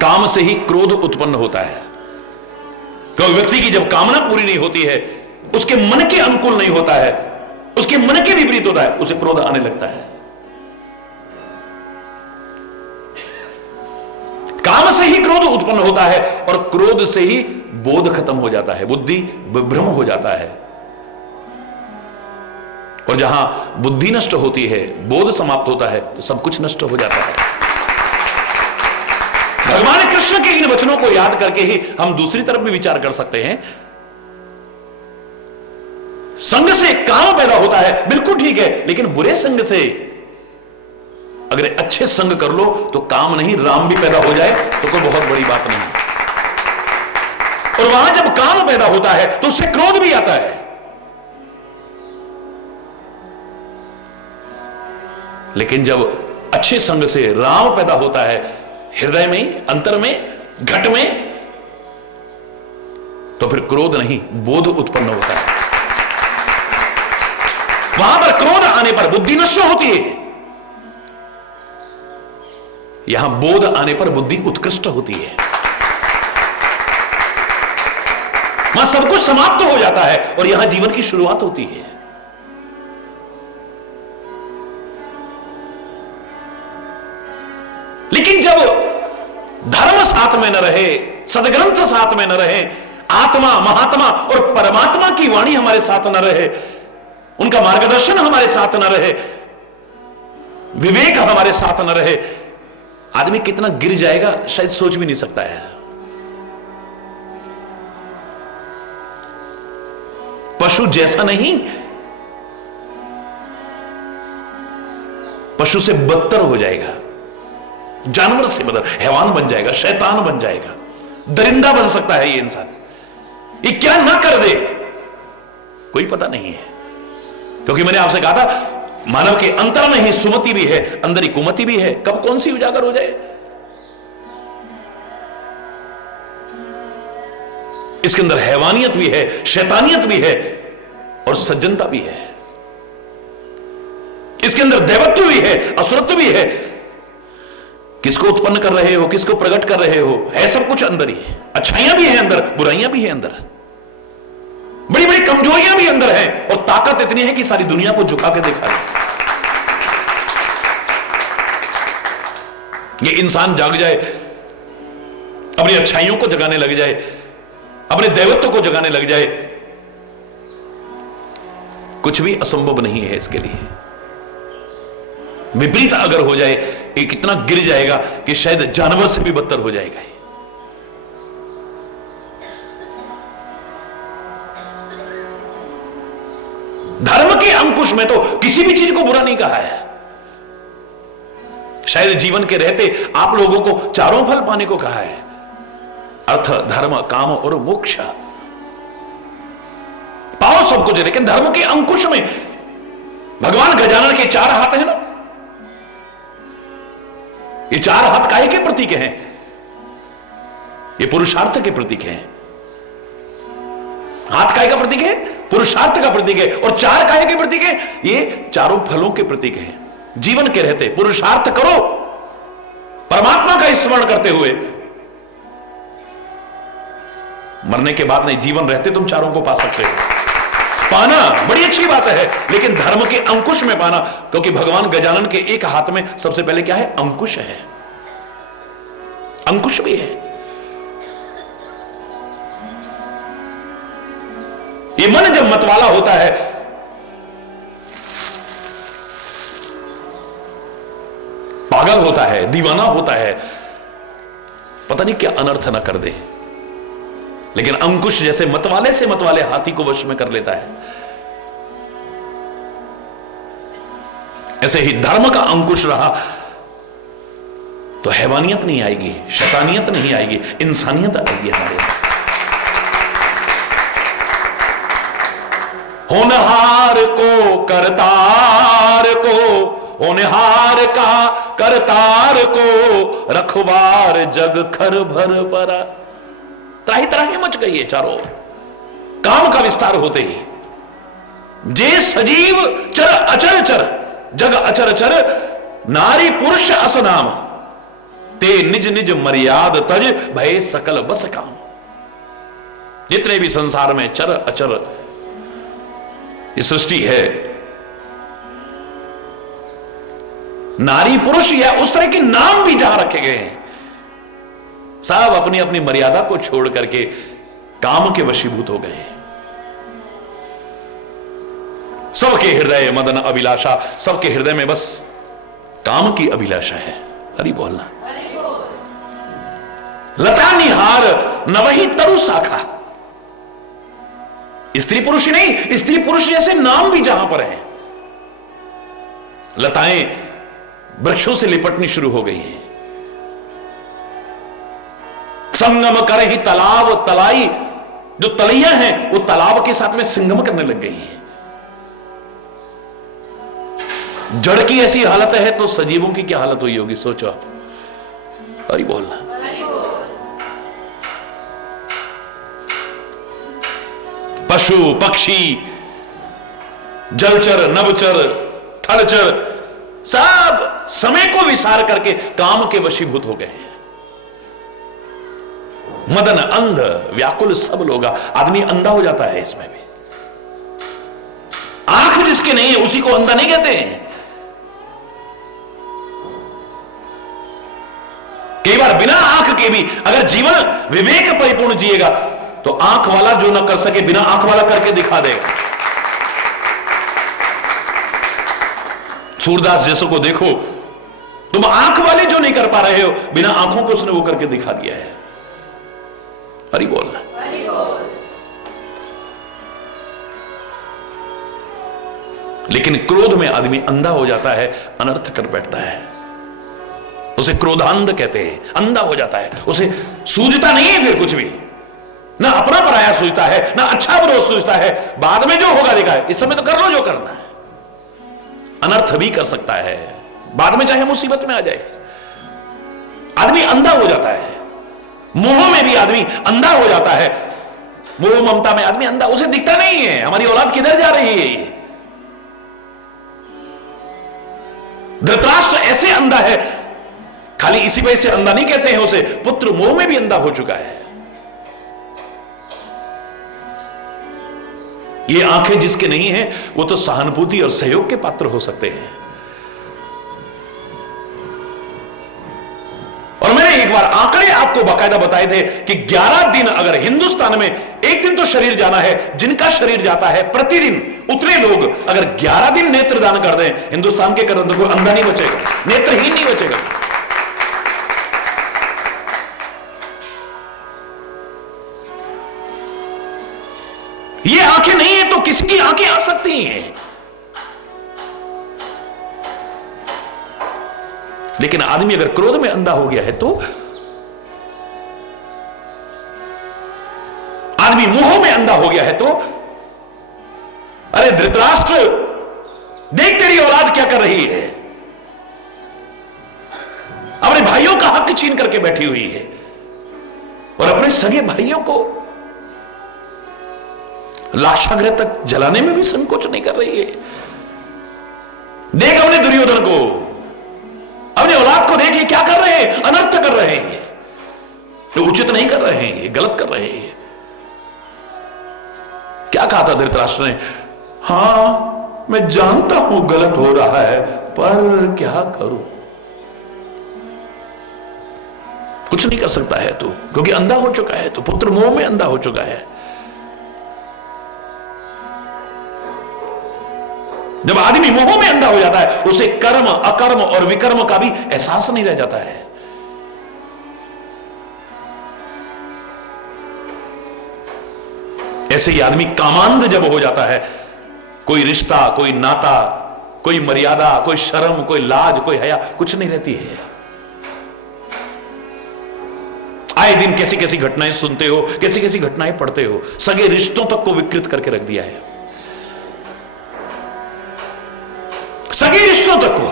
काम से ही क्रोध उत्पन्न होता है, क्योंकि व्यक्ति की जब कामना पूरी नहीं होती है, उसके मन के अनुकूल नहीं होता है, उसके मन के विपरीत होता है, उसे क्रोध आने लगता है। काम से ही क्रोध उत्पन्न होता है और क्रोध से ही बोध खत्म हो जाता है, बुद्धि विभ्रम हो जाता है। और जहां बुद्धि नष्ट होती है, बोध समाप्त होता है, तो सब कुछ नष्ट हो जाता है। भगवान कृष्ण के इन वचनों को याद करके ही हम दूसरी तरफ भी विचार कर सकते हैं। संग से काम पैदा होता है, बिल्कुल ठीक है, लेकिन बुरे संग से अगर अच्छे संग कर लो तो काम नहीं, राम भी पैदा हो जाए तो कोई बहुत बड़ी बात नहीं। और वहां जब काम पैदा होता है तो उससे क्रोध भी आता है। लेकिन जब अच्छे संग से राम पैदा होता है, हृदय में, अंतर में, घट में, तो फिर क्रोध नहीं, बोध उत्पन्न होता है। वहां पर क्रोध आने पर बुद्धि नष्ट होती है, यहां बोध आने पर बुद्धि उत्कृष्ट होती है। वहां सब कुछ समाप्त हो जाता है और यहां जीवन की शुरुआत होती है। लेकिन जब धर्म साथ में न रहे, सदग्रंथ साथ में न रहे, आत्मा, महात्मा और परमात्मा की वाणी हमारे साथ न रहे, उनका मार्गदर्शन हमारे साथ न रहे, विवेक हमारे साथ न रहे, आदमी कितना गिर जाएगा शायद सोच भी नहीं सकता है। पशु जैसा नहीं, पशु से बदतर हो जाएगा, जानवर से बदतर, हैवान बन जाएगा, शैतान बन जाएगा, दरिंदा बन सकता है ये इंसान। ये क्या ना कर दे कोई पता नहीं है। क्योंकि मैंने आपसे कहा था, मानव के अंतर में ही सुमति भी है, अंदर ही कुमति भी है। कब कौन सी उजागर हो जाए, इसके अंदर हैवानियत भी है, शैतानियत भी है और सज्जनता भी है। इसके अंदर दैवत्व भी है, असुरत्व भी है। किसको उत्पन्न कर रहे हो, किसको प्रकट कर रहे हो, है सब कुछ अंदर ही। अच्छाइयां भी हैं अंदर, बुराइयां भी हैं अंदर, बड़ी बड़ी कमजोरियां भी अंदर हैं और ताकत इतनी है कि सारी दुनिया को झुका के दिखा रही। ये इंसान जाग जाए, अपनी अच्छाइयों को जगाने लग जाए, अपने दैवत्व को जगाने लग जाए, कुछ भी असंभव नहीं है इसके लिए। विपरीत अगर हो जाए, ये कितना गिर जाएगा कि शायद जानवर से भी बदतर हो जाएगा। धर्म के अंकुश में तो किसी भी चीज को बुरा नहीं कहा है। शायद जीवन के रहते आप लोगों को चारों फल पाने को कहा है, अर्थ, धर्म, काम और मोक्ष। पाओ सब कुछ, लेकिन धर्म के अंकुश में भगवान गजानन के 4 हाथ हैं ना। ये 4 हाथ काहे के प्रतीक हैं? ये पुरुषार्थ के प्रतीक हैं। हाथ काहे का प्रतीक है? पुरुषार्थ का प्रतीक है। और 4 काहे के प्रतीक है? ये चारों फलों के प्रतीक हैं। जीवन के रहते पुरुषार्थ करो, परमात्मा का स्मरण करते हुए। मरने के बाद नहीं, जीवन रहते तुम चारों को पा सकते हो। पाना बड़ी अच्छी बात है, लेकिन धर्म के अंकुश में पाना। क्योंकि भगवान गजानन के एक हाथ में सबसे पहले क्या है? अंकुश है। अंकुश भी है। ये मन जब मतवाला होता है, पागल होता है, दीवाना होता है, पता नहीं क्या अनर्थ ना कर दे, लेकिन अंकुश जैसे मतवाले से मतवाले हाथी को वश में कर लेता है, ऐसे ही धर्म का अंकुश रहा तो हैवानियत नहीं आएगी, शैतानियत नहीं आएगी, इंसानियत आएगी हमारे अंदर। होनहार को करतार को, होनहार का करतार को, रखवार जग खर भर परा। त्राही त्राही मच गई है चारों ओर। काम का विस्तार होते ही जे सजीव चर अचर चर, जग अचर चर, नारी पुरुष असनाम, ते निज निज मर्याद तज, भय सकल बस काम। जितने भी संसार में चर अचर ये सृष्टि है, नारी पुरुष या उस तरह के नाम भी जहां रखे गए हैं, सब अपनी अपनी मर्यादा को छोड़ करके काम के वशीभूत हो गए। सबके हृदय मदन अभिलाषा, सबके हृदय में बस काम की अभिलाषा है। हरि बोलना। लता निहार नवही तरु शाखा। स्त्री पुरुष ही नहीं, स्त्री पुरुष जैसे नाम भी जहां पर हैं। लताएं वृक्षों से लिपटनी शुरू हो गई हैं। संगम करे ही तालाब तलाई, जो तलैया हैं वो तालाब के साथ में संगम करने लग गई हैं। जड़ की ऐसी हालत है तो सजीवों की क्या हालत हुई होगी, सोचो आप। हरि बोलना। पशु पक्षी जलचर नभचर थलचर सब समय को विसार करके काम के वशीभूत हो गए हैं। मदन अंध व्याकुल सब लोग। आदमी अंधा हो जाता है इसमें भी। आंख जिसके नहीं है उसी को अंधा नहीं कहते हैं। कई बार बिना आंख के भी अगर जीवन विवेक परिपूर्ण जिएगा तो आंख वाला जो न कर सके बिना आंख वाला करके दिखा देगा। सूरदास जैसों को देखो, तुम आंख वाले जो नहीं कर पा रहे हो, बिना आंखों के उसने वो करके दिखा दिया है। हरि बोल। लेकिन क्रोध में आदमी अंधा हो जाता है, अनर्थ कर बैठता है। उसे क्रोधांध कहते हैं, अंधा हो जाता है, उसे सूझता नहीं है फिर कुछ भी, ना अपना पराया सूझता है, ना अच्छा बुरा सूझता है। बाद में जो होगा देखा है, इस समय तो कर लो जो करना है। अनर्थ भी कर सकता है, बाद में चाहे मुसीबत में आ जाए। फिर आदमी अंधा हो जाता है। मोह में भी आदमी अंधा हो जाता है। मोह ममता में आदमी अंधा, उसे दिखता नहीं है हमारी औलाद किधर जा रही है। धृतराष्ट्र ऐसे अंधा है, खाली इसी वजह से अंधा नहीं कहते हैं उसे, पुत्र मोह में भी अंधा हो चुका है। ये आंखें जिसके नहीं है वो तो सहानुभूति और सहयोग के पात्र हो सकते हैं। और मैंने एक बार आंकड़े आपको बाकायदा बताए थे कि 11 दिन अगर हिंदुस्तान में, एक दिन तो शरीर जाना है, जिनका शरीर जाता है प्रतिदिन उतने लोग अगर 11 दिन नेत्रदान कर दें, हिंदुस्तान के अंदर कोई अंधा नहीं बचेगा, नेत्रहीन नहीं बचेगा। ये आंखें नहीं है तो किसकी आंखें आ सकती हैं। लेकिन आदमी अगर क्रोध में अंधा हो गया है तो, आदमी मोह में अंधा हो गया है तो, अरे धृतराष्ट्र देख तेरी औलाद क्या कर रही है, अपने भाइयों का हक छीन करके बैठी हुई है और अपने सगे भाइयों को लाक्षागृह तक जलाने में भी संकोच नहीं कर रही है। देख अपने दुर्योधन को, अपने औलाद को देख, ये क्या कर रहे हैं, अनर्थ कर रहे हैं, ये उचित नहीं कर रहे हैं, ये गलत कर रहे हैं। क्या कहा था धृतराष्ट्र ने, हां मैं जानता हूं गलत हो रहा है पर क्या करूं। कुछ नहीं कर सकता है तू, क्योंकि अंधा हो चुका है, तो पुत्र मोह में अंधा हो चुका है। जब आदमी मोह में अंधा हो जाता है उसे कर्म अकर्म और विकर्म का भी एहसास नहीं रह जाता है। ऐसे ही आदमी कामांध जब हो जाता है, कोई रिश्ता, कोई नाता, कोई मर्यादा, कोई शर्म, कोई लाज, कोई हया कुछ नहीं रहती है। आए दिन कैसी कैसी घटनाएं सुनते हो, कैसी कैसी घटनाएं पढ़ते हो। सगे रिश्तों तक को विकृत करके रख दिया है, सगे रिश्तों तक को,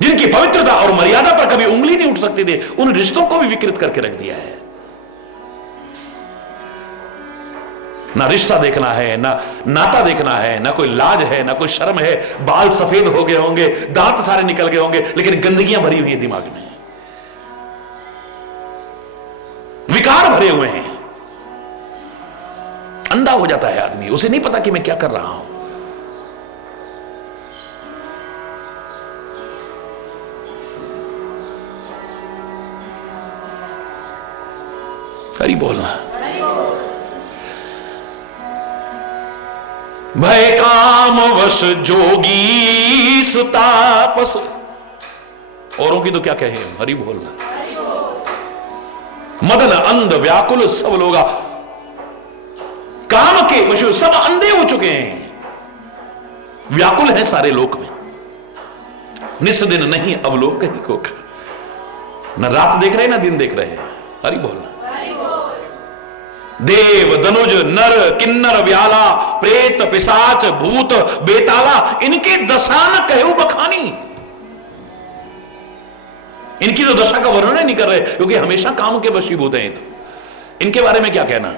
जिनकी पवित्रता और मर्यादा पर कभी उंगली नहीं उठ सकती थी, उन रिश्तों को भी विकृत करके रख दिया है। ना रिश्ता देखना है, ना नाता देखना है, ना कोई लाज है, ना कोई शर्म है। बाल सफेद हो गए होंगे, दांत सारे निकल गए होंगे, लेकिन गंदगियां भरी हुई है दिमाग में, विकार भरे हुए हैं। अंधा हो जाता है आदमी, उसे नहीं पता कि मैं क्या कर रहा हूं। हरि बोलना। भय काम वश जोगी सुतापस, औरों की तो क्या कहे, हरि बोलना। मदन अंध व्याकुल सब लोग काम के वश, सब अंधे हो चुके हैं, व्याकुल है सारे लोक में, निस दिन नहीं अवलोक ही को, न रात देख रहे न दिन देख रहे हैं। हरि बोलना। देव दनुज नर किन्नर व्याला प्रेत पिशाच भूत बेताला, इनके दशा न कहू बखानी, इनकी तो दशा का वर्णन नहीं कर रहे, क्योंकि हमेशा काम के वशीभूत हैं। तो इनके बारे में क्या कहना।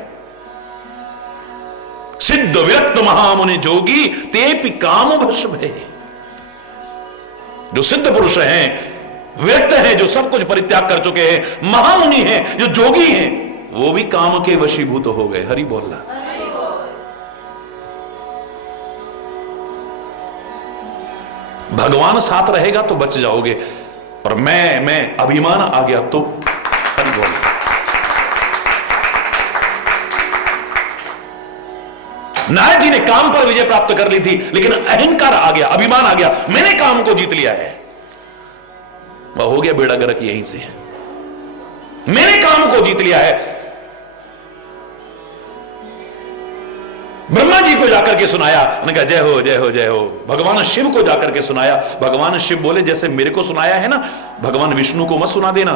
सिद्ध व्यक्त महामुनि जोगी तेपि काम वश भय, जो सिद्ध पुरुष हैं, व्यक्त हैं, जो सब कुछ परित्याग कर चुके हैं, महामुनि हैं, जो जोगी हैं, वो भी काम के वशीभूत हो गए। हरि बोलना। भगवान साथ रहेगा तो बच जाओगे, और मैं अभिमान आ गया तो हरि बोलना। नारद जी ने काम पर विजय प्राप्त कर ली थी, लेकिन अहंकार आ गया, अभिमान आ गया, मैंने काम को जीत लिया है, वह हो गया बेड़ा गर्क यहीं से। मैंने काम को जीत लिया है। ब्रह्मा जी को जाकर के सुनाया, उन्होंने कहा जय हो जय हो जय हो। भगवान शिव को जाकर के सुनाया, भगवान शिव बोले जैसे मेरे को सुनाया है ना, भगवान विष्णु को मत सुना देना,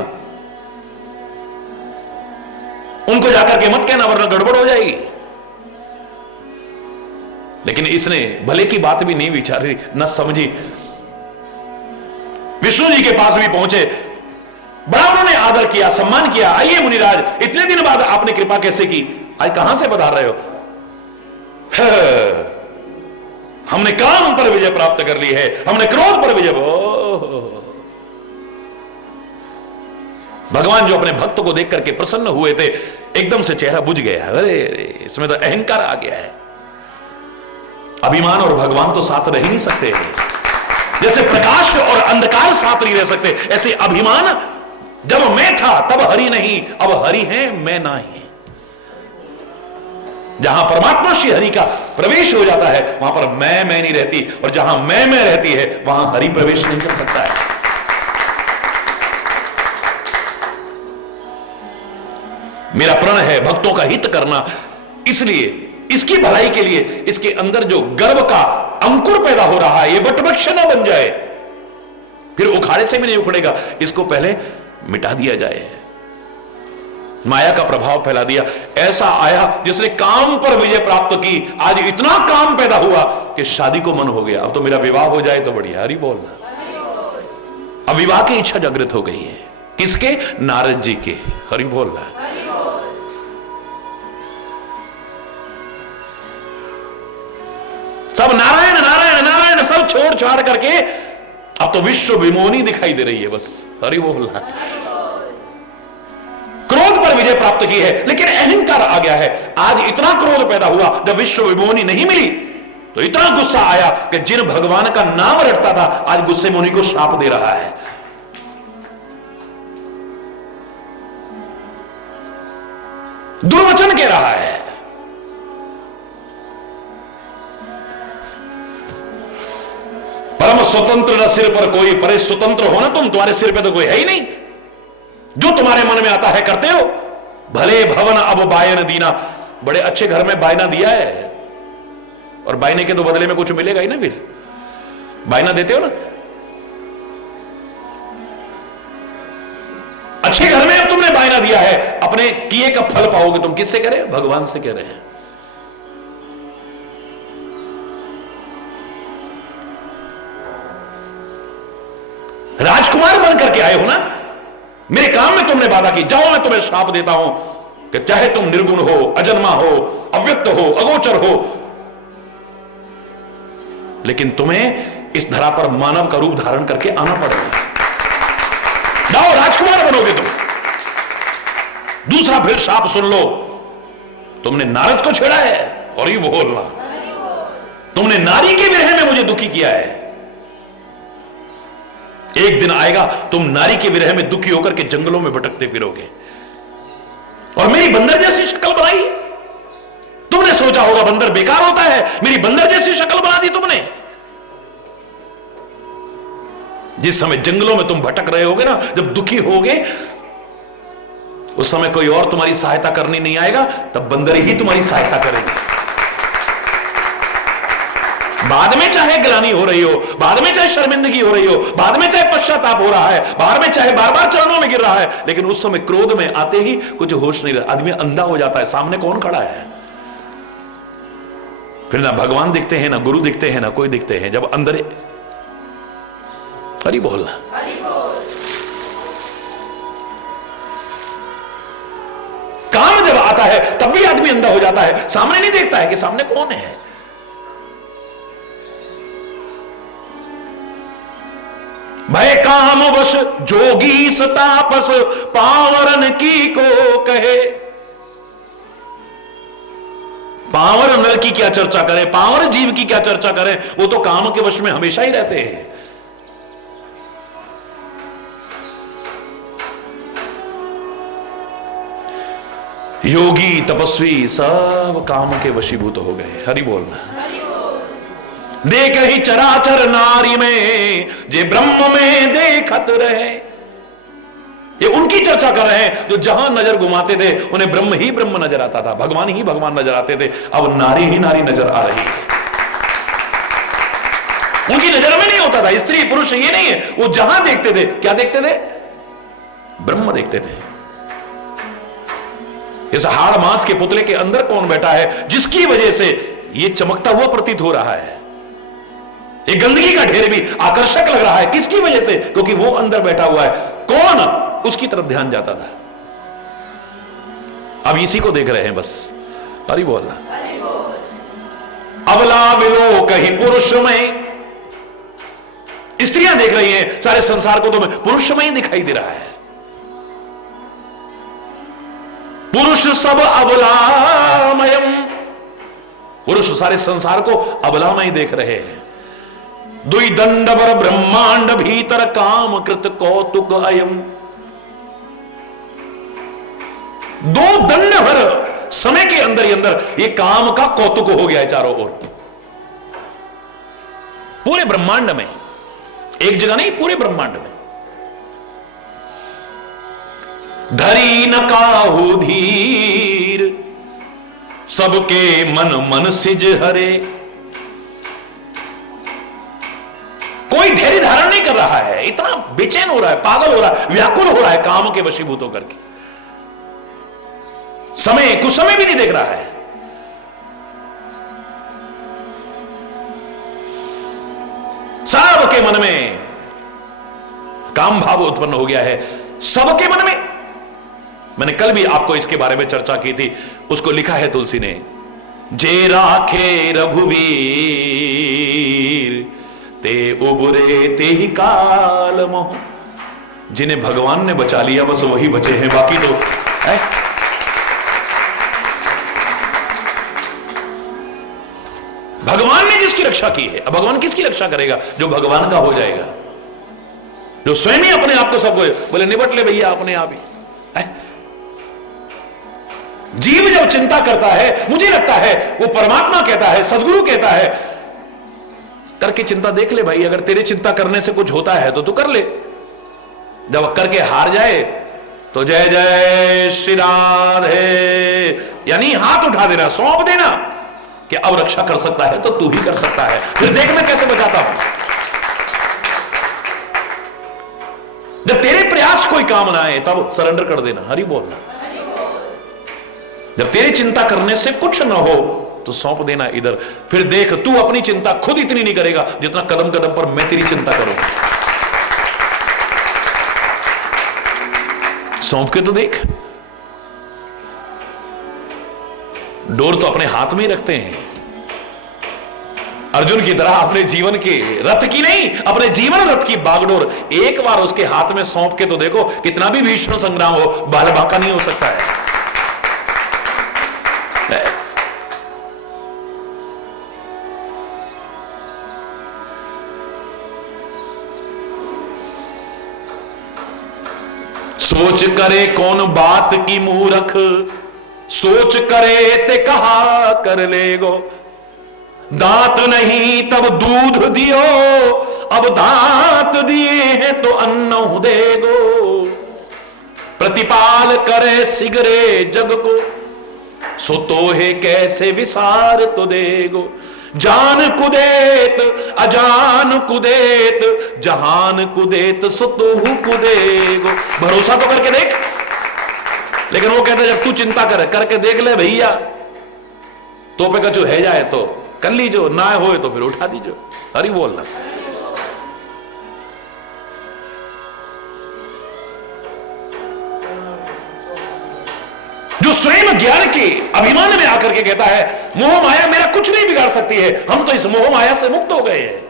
उनको जाकर के मत कहना वरना गड़बड़ हो जाएगी। लेकिन इसने भले की बात भी नहीं विचारी, न समझी। विष्णु जी के पास भी पहुंचे, बड़ा उन्होंने आदर किया, सम्मान किया। आइए मुनिराज, इतने दिन बाद आपने कृपा कैसे की, आज कहां से बता रहे हो। हमने काम पर विजय प्राप्त कर ली है, हमने क्रोध पर विजय। भगवान जो अपने भक्त को देख करके प्रसन्न हुए थे, एकदम से चेहरा बुझ गया। अरे इसमें तो अहंकार आ गया है। अभिमान और भगवान तो साथ रह ही नहीं सकते। जैसे प्रकाश और अंधकार साथ नहीं रह सकते, ऐसे अभिमान, जब मैं था तब हरि नहीं, अब हरि है मैं नहीं। जहां परमात्मा श्री हरि का प्रवेश हो जाता है, वहां पर मैं नहीं रहती, और जहां मैं रहती है, वहां हरि प्रवेश नहीं कर सकता है। मेरा प्रण है भक्तों का हित करना, इसलिए इसकी भलाई के लिए इसके अंदर जो गर्व का अंकुर पैदा हो रहा है, ये वटवृक्ष न बन जाए, फिर उखाड़े से भी नहीं उखड़ेगा। इसको पहले मिटा दिया जाए। माया का प्रभाव फैला दिया। ऐसा आया जिसने काम पर विजय प्राप्त की, आज इतना काम पैदा हुआ कि शादी को मन हो गया, अब तो मेरा विवाह हो जाए तो बढ़िया। हरि बोलना। अब विवाह की इच्छा जागृत हो गई है। किसके? नारद जी के। हरि बोलना। सब नारायण नारायण नारायण सब छोड़ छाड़ करके अब तो विश्व विमोनी दिखाई दे रही है बस। हरि बोलना। क्रोध पर विजय प्राप्त की है, लेकिन अहंकार आ गया है। आज इतना क्रोध पैदा हुआ, जब विश्व विमोनी नहीं मिली तो इतना गुस्सा आया कि जिन भगवान का नाम रटता था, आज गुस्से मुनि को श्राप दे रहा है। दुर्वचन कह रहा है। परम स्वतंत्र न सिर पर कोई, परे स्वतंत्र हो ना तुम, तुम्हारे सिर पे तो कोई है ही नहीं। जो तुम्हारे मन में आता है करते हो। भले भवन अब बायन दीना, बड़े अच्छे घर में बायना दिया है, और बायने के तो बदले में कुछ मिलेगा ही ना। फिर बायना देते हो ना। अच्छे घर में अब तुमने बायना दिया है, अपने किए का फल पाओगे तुम। किससे कह रहे? भगवान से कह रहे हैं। राजकुमार बन करके आए हो ना, मेरे काम में तुमने वादा की, जाओ मैं तुम्हें श्राप देता हूं कि चाहे तुम निर्गुण हो, अजन्मा हो, अव्यक्त हो, अगोचर हो, लेकिन तुम्हें इस धरा पर मानव का रूप धारण करके आना पड़ेगा। जाओ राजकुमार बनोगे तुम। दूसरा फिर श्राप सुन लो, तुमने नारद को छेड़ा है। और ये बोलना, तुमने नारी के विरह में मुझे दुखी किया है। एक दिन आएगा तुम नारी के विरह में दुखी होकर के जंगलों में भटकते फिरोगे और मेरी बंदर जैसी शक्ल बनाई। तुमने सोचा होगा बंदर बेकार होता है, मेरी बंदर जैसी शक्ल बना दी तुमने। जिस समय जंगलों में तुम भटक रहे होगे ना, जब दुखी होगे, उस समय कोई और तुम्हारी सहायता करने नहीं आएगा, तब बंदर ही तुम्हारी सहायता करेंगे। बाद में चाहे ग्लानि हो रही हो, बाद में चाहे शर्मिंदगी हो रही हो, बाद में चाहे पश्चाताप हो रहा है, बाद में चाहे बार बार चरणों में गिर रहा है, लेकिन उस समय क्रोध में आते ही कुछ होश नहीं रहा, आदमी अंधा हो जाता है। सामने कौन खड़ा है? फिर ना भगवान दिखते हैं, ना गुरु दिखते हैं, ना कोई दिखते हैं। जब अंदर हरि बोलना, काम जब आता है तब भी आदमी अंधा हो जाता है, सामने नहीं देखता है कि सामने कौन है। भय काम वश जोगी सतापस पावरन की को कहे। पावर नर की क्या चर्चा करें, पावर जीव की क्या चर्चा करें, वो तो काम के वश में हमेशा ही रहते हैं। योगी तपस्वी सब काम के वशीभूत हो गए। हरि बोलना। देख ही चराचर नारी में जे ब्रह्म में देखत रहे। ये उनकी चर्चा कर रहे हैं जो जहां नजर घुमाते थे उन्हें ब्रह्म ही ब्रह्म नजर आता था, भगवान ही भगवान नजर आते थे। अब नारी ही नारी नजर आ रही है। उनकी नजर में नहीं होता था स्त्री पुरुष, ये नहीं है। वो जहां देखते थे क्या देखते थे? ब्रह्म देखते थे। इस हाड़ मांस के पुतले के अंदर कौन बैठा है जिसकी वजह से ये चमकता हुआ प्रतीत हो रहा है? ये गंदगी का ढेर भी आकर्षक लग रहा है, किसकी वजह से? क्योंकि वो अंदर बैठा हुआ है। कौन? उसकी तरफ ध्यान जाता था। अब इसी को देख रहे हैं बस। हरि बोलना। अबला विलो कहीं पुरुष में, स्त्रियां देख रही हैं सारे संसार को, तो पुरुष में ही दिखाई दे रहा है। पुरुष सब अबलामयम, पुरुष सारे संसार को अबलामय देख रहे हैं। दुई दंड बर ब्रह्मांड भीतर काम कृत कौतुक अयम। दो दंड भर समय के अंदर ही अंदर ये काम का कौतुक हो गया है चारों ओर। पूरे ब्रह्मांड में, एक जगह नहीं, पूरे ब्रह्मांड में। धरी न काहू धीर सबके मन मन सिज हरे। कोई धैर्य धारण नहीं कर रहा है, इतना बेचैन हो रहा है, पागल हो रहा है, व्याकुल हो रहा है काम के वशीभूत होकर के। समय कुछ समय भी नहीं देख रहा है। सबके मन में काम भाव उत्पन्न हो गया है, सबके मन में। मैंने कल भी आपको इसके बारे में चर्चा की थी, उसको लिखा है तुलसी ने। जे राखे रघुवीर ते उबरे ते ही काल मोह। जिन्हें भगवान ने बचा लिया बस वही बचे हैं, बाकी तो है। भगवान ने जिसकी रक्षा की है, अब भगवान किसकी रक्षा करेगा? जो भगवान का हो जाएगा, जो स्वयं ही अपने आप को सबको बोले निबट ले भैया अपने आप ही है? जीव जब चिंता करता है, मुझे लगता है वो परमात्मा कहता है, सदगुरु कहता है, करके चिंता देख ले भाई। अगर तेरे चिंता करने से कुछ होता है तो तू कर ले। जब करके हार जाए तो जय जय श्री राधे, यानी हाथ उठा देना, सौंप देना कि अब रक्षा कर सकता है तो तू ही कर सकता है, फिर देख मैं कैसे बचाता हूं। जब तेरे प्रयास कोई काम ना आए तब सरेंडर कर देना। हरि बोलना। जब तेरी चिंता करने से कुछ ना हो तो सौंप देना इधर, फिर देख तू अपनी चिंता खुद इतनी नहीं करेगा जितना कदम कदम पर मैं तेरी चिंता करूंगा। सौंप के तो देख। डोर तो अपने हाथ में ही रखते हैं। अर्जुन की तरह अपने जीवन के रथ की नहीं, अपने जीवन रथ की बागडोर एक बार उसके हाथ में सौंप के तो देखो, कितना भी भीषण संग्राम हो बाल बांका नहीं हो सकता है। सोच करे कौन बात की मूरख, सोच करे ते कहा कर लेगो। दांत नहीं तब दूध दियो, अब दांत दिए हैं तो अन्न देगो। प्रतिपाल करे सिगरे जग को, सो तो है कैसे विसार तो देगो। जान कुदेत अजान कुदेत, जहान कुदेत सो तो कुदेगो। भरोसा तो करके देख। लेकिन वो कहते जब तू चिंता करके देख ले भैया, तो पे कछु है जाए तो कर लीजो, ना होए तो फिर उठा दीजो। हरि बोलना। जो स्वयं ज्ञान के अभिमान में आकर के कहता है मोह माया मेरा कुछ नहीं बिगाड़ सकती है, हम तो इस मोह माया से मुक्त हो गए हैं।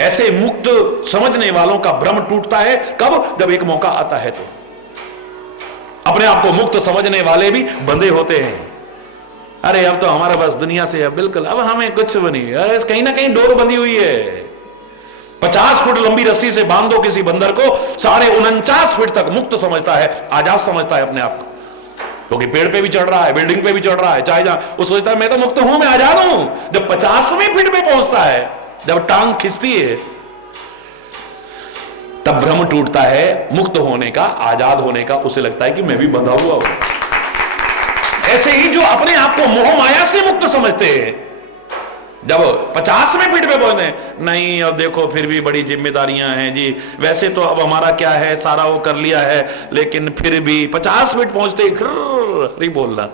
ऐसे मुक्त समझने वालों का भ्रम टूटता है कब? जब एक मौका आता है तो। अपने आप को मुक्त समझने वाले भी बंधे होते हैं। अरे अब तो हमारा बस दुनिया से अब बिल्कुल, अब हमें कुछ भी नहीं। अरे कहीं ना कहीं डोर बंधी हुई है। 50 फुट लंबी रस्सी से बांध दो किसी बंदर को, 49.5 फीट तक मुक्त समझता है, आजाद समझता है अपने आप को। क्योंकि पेड़ पे भी चढ़ रहा है, बिल्डिंग पे भी चढ़ रहा है, चाहे जहां वो सोचता है मैं तो मुक्त हूं, मैं आजाद हूं। जब 50वें फीट पे पहुंचता है, जब टांग खिंचती है, तब भ्रम टूटता है मुक्त होने का, आजाद होने का। उसे लगता है कि मैं भी बंधा हुआ हूं। ऐसे ही जो अपने आप को मोह माया से मुक्त समझते हैं, जब 50वें फीट पे पहुंचे, नहीं अब देखो फिर भी बड़ी जिम्मेदारियां हैं जी, वैसे तो अब हमारा क्या है, सारा वो कर लिया है, लेकिन फिर भी 50 फीट पहुंचते ही बोलना।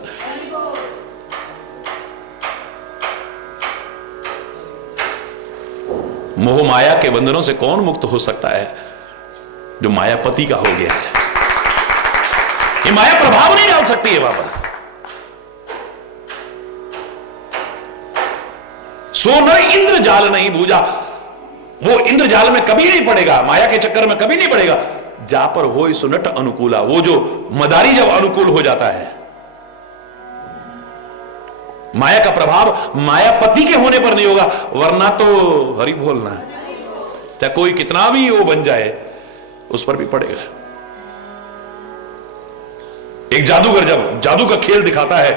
मोह माया के बंधनों से कौन मुक्त हो सकता है? जो मायापति का हो गया है। ये माया प्रभाव नहीं डाल सकती है बाबा। सो न इंद्र जाल नहीं बूझा, वो इंद्र जाल में कभी नहीं पड़ेगा, माया के चक्कर में कभी नहीं पड़ेगा। जा पर हो सुनट अनुकूला, वो जो मदारी जब अनुकूल हो जाता है, माया का प्रभाव मायापति के होने पर नहीं होगा, वरना तो हरि बोलना है, चाहे कोई कितना भी वो बन जाए उस पर भी पड़ेगा। एक जादूगर जब जादू का खेल दिखाता है,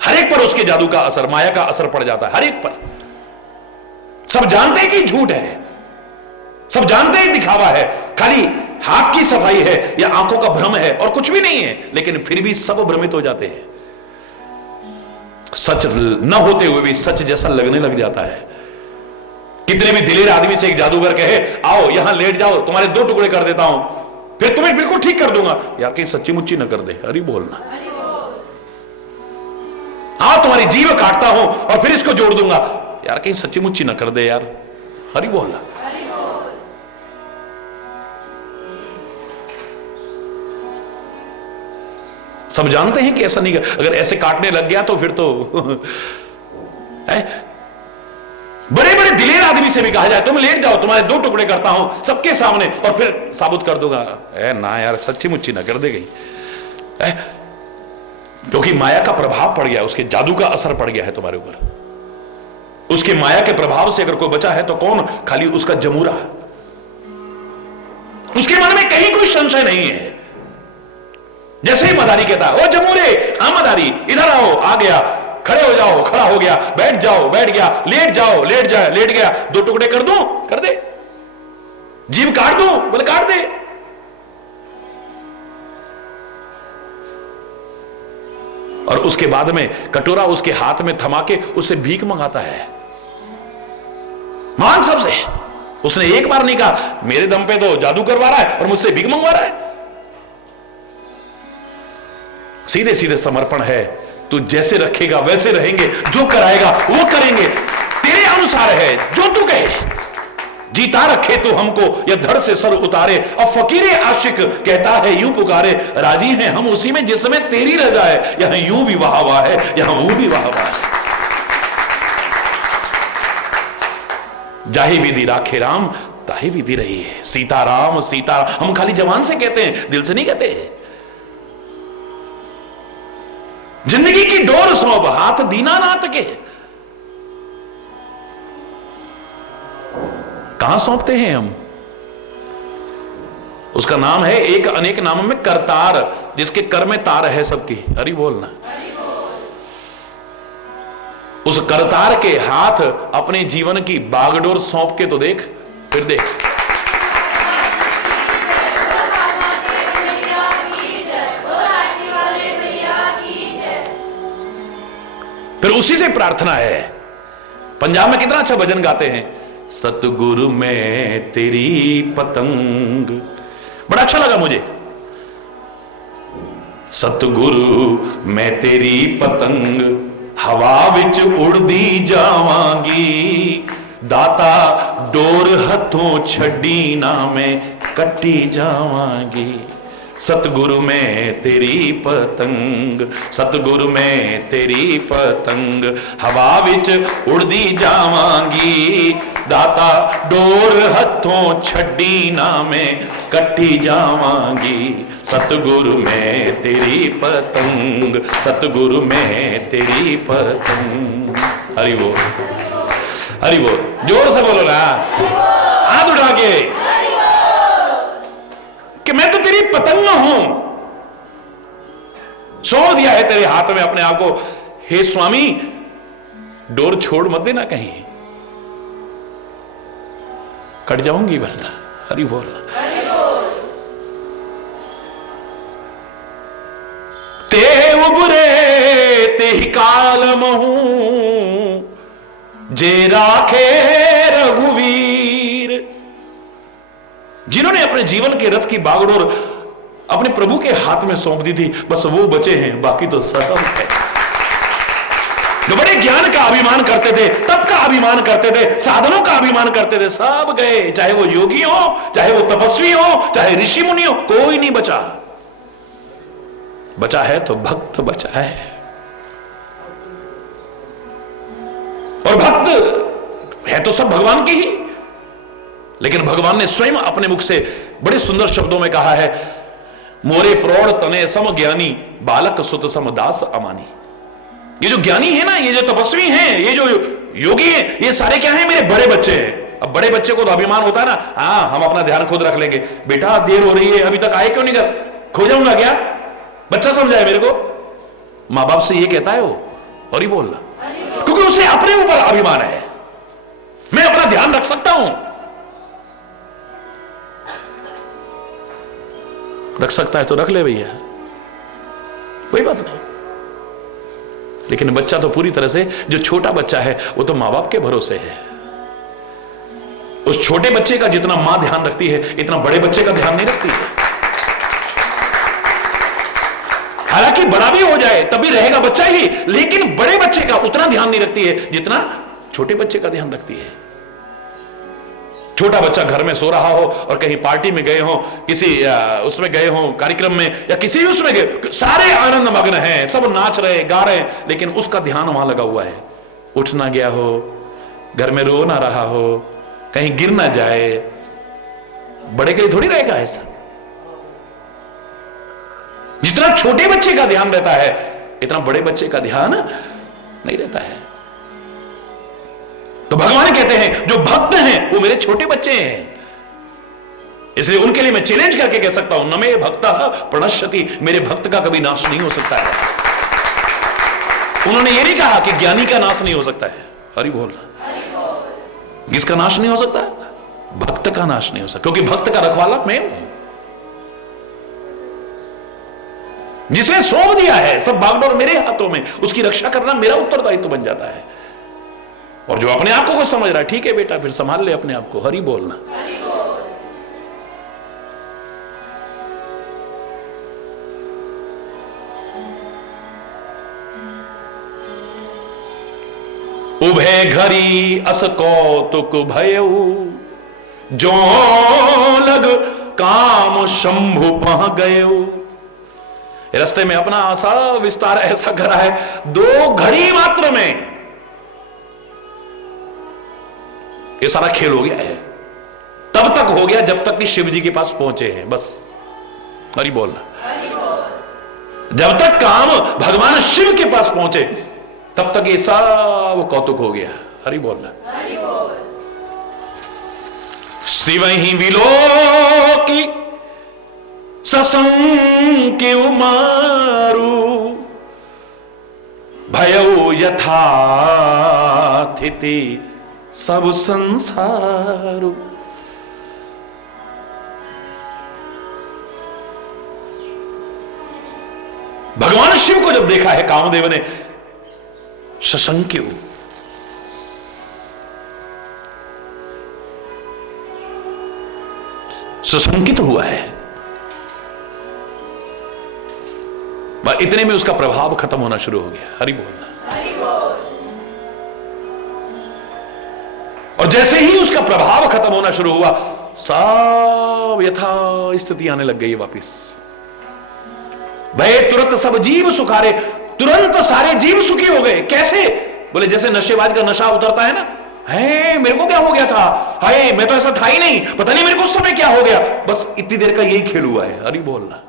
हर एक पर उसके जादू का असर, माया का असर पड़ जाता है, हर एक पर। सब जानते हैं कि झूठ है, सब जानते हैं दिखावा है, खाली हाथ की सफाई है या आंखों का भ्रम है और कुछ भी नहीं है, लेकिन फिर भी सब भ्रमित हो जाते हैं। सच न होते हुए भी सच जैसा लगने लग जाता है। कितने भी दिलेर आदमी से एक जादूगर कहे आओ यहां लेट जाओ, तुम्हारे 2 टुकड़े कर देता हूं, फिर तुम्हें बिल्कुल ठीक कर दूंगा, यार कहीं सच्ची मुच्ची न कर दे, हरि बोलना। हाँ तुम्हारी जीभ काटता हूं और फिर इसको जोड़ दूंगा, यार कहीं सच्ची मुच्ची न कर दे यार, हरि बोलना। सब जानते हैं कि ऐसा नहीं कर, अगर ऐसे काटने लग गया तो फिर तो बड़े बड़े दिलेर आदमी से भी कहा जाए तुम लेट जाओ, तुम्हारे 2 टुकड़े करता हूं सबके सामने और फिर साबुत कर दूंगा, ना यार सच्ची मुच्ची ना कर दे गई, क्योंकि माया का प्रभाव पड़ गया, उसके जादू का असर पड़ गया है तुम्हारे ऊपर। उसके माया के प्रभाव से अगर कोई बचा है तो कौन? खाली उसका जमूरा। उसके मन में कहीं कोई संशय नहीं है। जैसे ही मदारी कहता है ओ जमूरे, हाँ मदारी इधर आओ, आ गया, खड़े हो जाओ, खड़ा हो गया, बैठ जाओ, बैठ गया, लेट जाओ, लेट जाए, लेट गया, 2 टुकड़े कर दूं, कर दे, जीभ काट दूं, बोले काट दे। और उसके बाद में कटोरा उसके हाथ में थमा के उससे भीख मंगाता है, मान सबसे। उसने एक बार नहीं कहा मेरे दम पे तो जादू करवा रहा है और मुझसे भीख मंगवा रहा है। सीधे सीधे समर्पण है, तू जैसे रखेगा वैसे रहेंगे, जो कराएगा वो करेंगे, तेरे अनुसार है जो तू कहे। जीता रखे तो हमको या धड़ से सर उतारे, और फकीरे आशिक कहता है यूं पुकारे, राजी हैं हम उसी में जिसमें तेरी रजा है, यहां यूं भी वाह वाह है, यहां वो भी वाह वाह है। जाहि विधि राखे राम ताहि विधि रही है, सीताराम सीताराम हम खाली जबान से कहते हैं, दिल से नहीं कहते हैं। जिंदगी की डोर सौंप हाथ दीनानाथ के, कहां सौंपते हैं हम? उसका नाम है एक अनेक नामों में करतार, जिसके कर में तार है सबकी। हरि बोलना। उस करतार के हाथ अपने जीवन की बागडोर सौंप के तो देख, फिर देख। फिर उसी से प्रार्थना है। पंजाब में कितना अच्छा भजन गाते हैं, सतगुरु में तेरी पतंग, बड़ा अच्छा लगा मुझे। सतगुरु मैं तेरी पतंग हवा विच उड़दी जावांगी, दाता डोर हथों छड़ी ना मैं कट्टी जावांगी। सतगुरु में तेरी पतंग, सतगुरु में तेरी पतंग हवा विच उड़दी जावांगी, दाता डोर हथों छड़ी ना मैं कट्टी जावांगी। सतगुरु में तेरी पतंग, सतगुरु में तेरी पतंग। हरि बोल, हरि बोल, जोर से बोलो ना, हाथ उठा के कि मैं तो तेरी पतंग हूं। सौंप दिया है तेरे हाथ में अपने आप को। हे स्वामी, डोर छोड़ मत देना, कहीं कट जाऊंगी वरना। हरि बोल। ते उबरे ते ही काल महू, जे राखे रघुवीर। जिन्होंने अपने जीवन के रथ की बागडोर अपने प्रभु के हाथ में सौंप दी थी, बस वो बचे हैं, बाकी तो सब है। जो बड़े ज्ञान का अभिमान करते थे, तप का अभिमान करते थे, साधनों का अभिमान करते थे, सब गए। चाहे वो योगी हो, चाहे वो तपस्वी हो, चाहे ऋषि मुनि हो, कोई नहीं बचा। बचा है तो भक्त बचा है। और भक्त है तो सब भगवान की ही, लेकिन भगवान ने स्वयं अपने मुख से बड़े सुंदर शब्दों में कहा है, मोरे प्रौढ़ तने सम ज्ञानी, बालक सुत सम दास अमानी। ये जो ज्ञानी है ना, ये जो तपस्वी हैं, ये जो योगी हैं, ये सारे क्या हैं? मेरे बड़े बच्चे हैं। अब बड़े बच्चे को तो अभिमान होता है ना, हाँ हम अपना ध्यान खुद रख लेंगे। बेटा देर हो रही है, अभी तक आए क्यों नहीं? कर खो जाऊंगा क्या? बच्चा समझाए मेरे को, मां बाप से ये कहता है वो। और ही बोलना, क्योंकि उसे अपने ऊपर अभिमान है, मैं अपना ध्यान रख सकता हूं। रख सकता है तो रख ले भैया, कोई बात नहीं। लेकिन बच्चा तो पूरी तरह से, जो छोटा बच्चा है वो तो मां बाप के भरोसे है। उस छोटे बच्चे का जितना मां ध्यान रखती है, इतना बड़े बच्चे का ध्यान नहीं रखती है। हालांकि बड़ा भी हो जाए तब भी रहेगा बच्चा ही, लेकिन बड़े बच्चे का उतना ध्यान नहीं रखती है जितना छोटे बच्चे का ध्यान रखती है। छोटा बच्चा घर में सो रहा हो और कहीं पार्टी में गए हो, किसी उसमें गए हो, कार्यक्रम में या किसी भी उसमें गए, सारे आनंद मग्न हैं, सब नाच रहे गा रहे, लेकिन उसका ध्यान वहां लगा हुआ है। उठ ना गया हो, घर में रो ना रहा हो, कहीं गिर ना जाए। बड़े के लिए थोड़ी रहेगा ऐसा। जितना छोटे बच्चे का ध्यान रहता है, इतना बड़े बच्चे का ध्यान नहीं रहता है। तो भगवान कहते हैं जो भक्त हैं वो मेरे छोटे बच्चे हैं, इसलिए उनके लिए मैं चैलेंज करके कह सकता हूं, न मे भक्तः प्रणश्यति, मेरे भक्त का कभी नाश नहीं हो सकता है। उन्होंने ये नहीं कहा कि ज्ञानी का नाश नहीं हो सकता है। हरि बोल। किसका नाश नहीं हो सकता? भक्त का नाश नहीं हो सकता, क्योंकि भक्त का रखवाला मैं हूं। जिसने सौंप दिया है सब बागडोर मेरे हाथों में, उसकी रक्षा करना मेरा उत्तरदायित्व बन जाता है। और जो अपने आप को कुछ समझ रहा है, ठीक है बेटा फिर संभाल ले अपने आप को। हरि बोलना। उभे घरी अस कौतुक भयऊ, जो लग काम शंभु पह गयऊ। रास्ते में अपना आशा विस्तार ऐसा करा है, 2 घड़ी मात्र में ये सारा खेल हो गया है। तब तक हो गया जब तक कि शिव जी के पास पहुंचे हैं, बस। हरि बोलना। जब तक काम भगवान शिव के पास पहुंचे तब तक ये सब कौतुक हो गया। हरि बोलना। शिव ही विलोकी ससंके मारू भयो यथा थिति सब संसारू। भगवान शिव को जब देखा है कामदेव ने, सशंक्यु, सशंकित हुआ है। इतने में उसका प्रभाव खत्म होना शुरू हो गया। हरि बोलना। और जैसे ही उसका प्रभाव खत्म होना शुरू हुआ, सब यथा स्थिति आने लग गई वापिस। भय तुरंत सब जीव सुखारे, तुरंत सारे जीव सुखी हो गए। कैसे? बोले जैसे नशेबाज का नशा उतरता है ना, है मेरे को क्या हो गया था, हाय मैं तो ऐसा था ही नहीं, पता नहीं मेरे को उस समय क्या हो गया। बस इतनी देर का यही खेल हुआ है। हरि बोलना।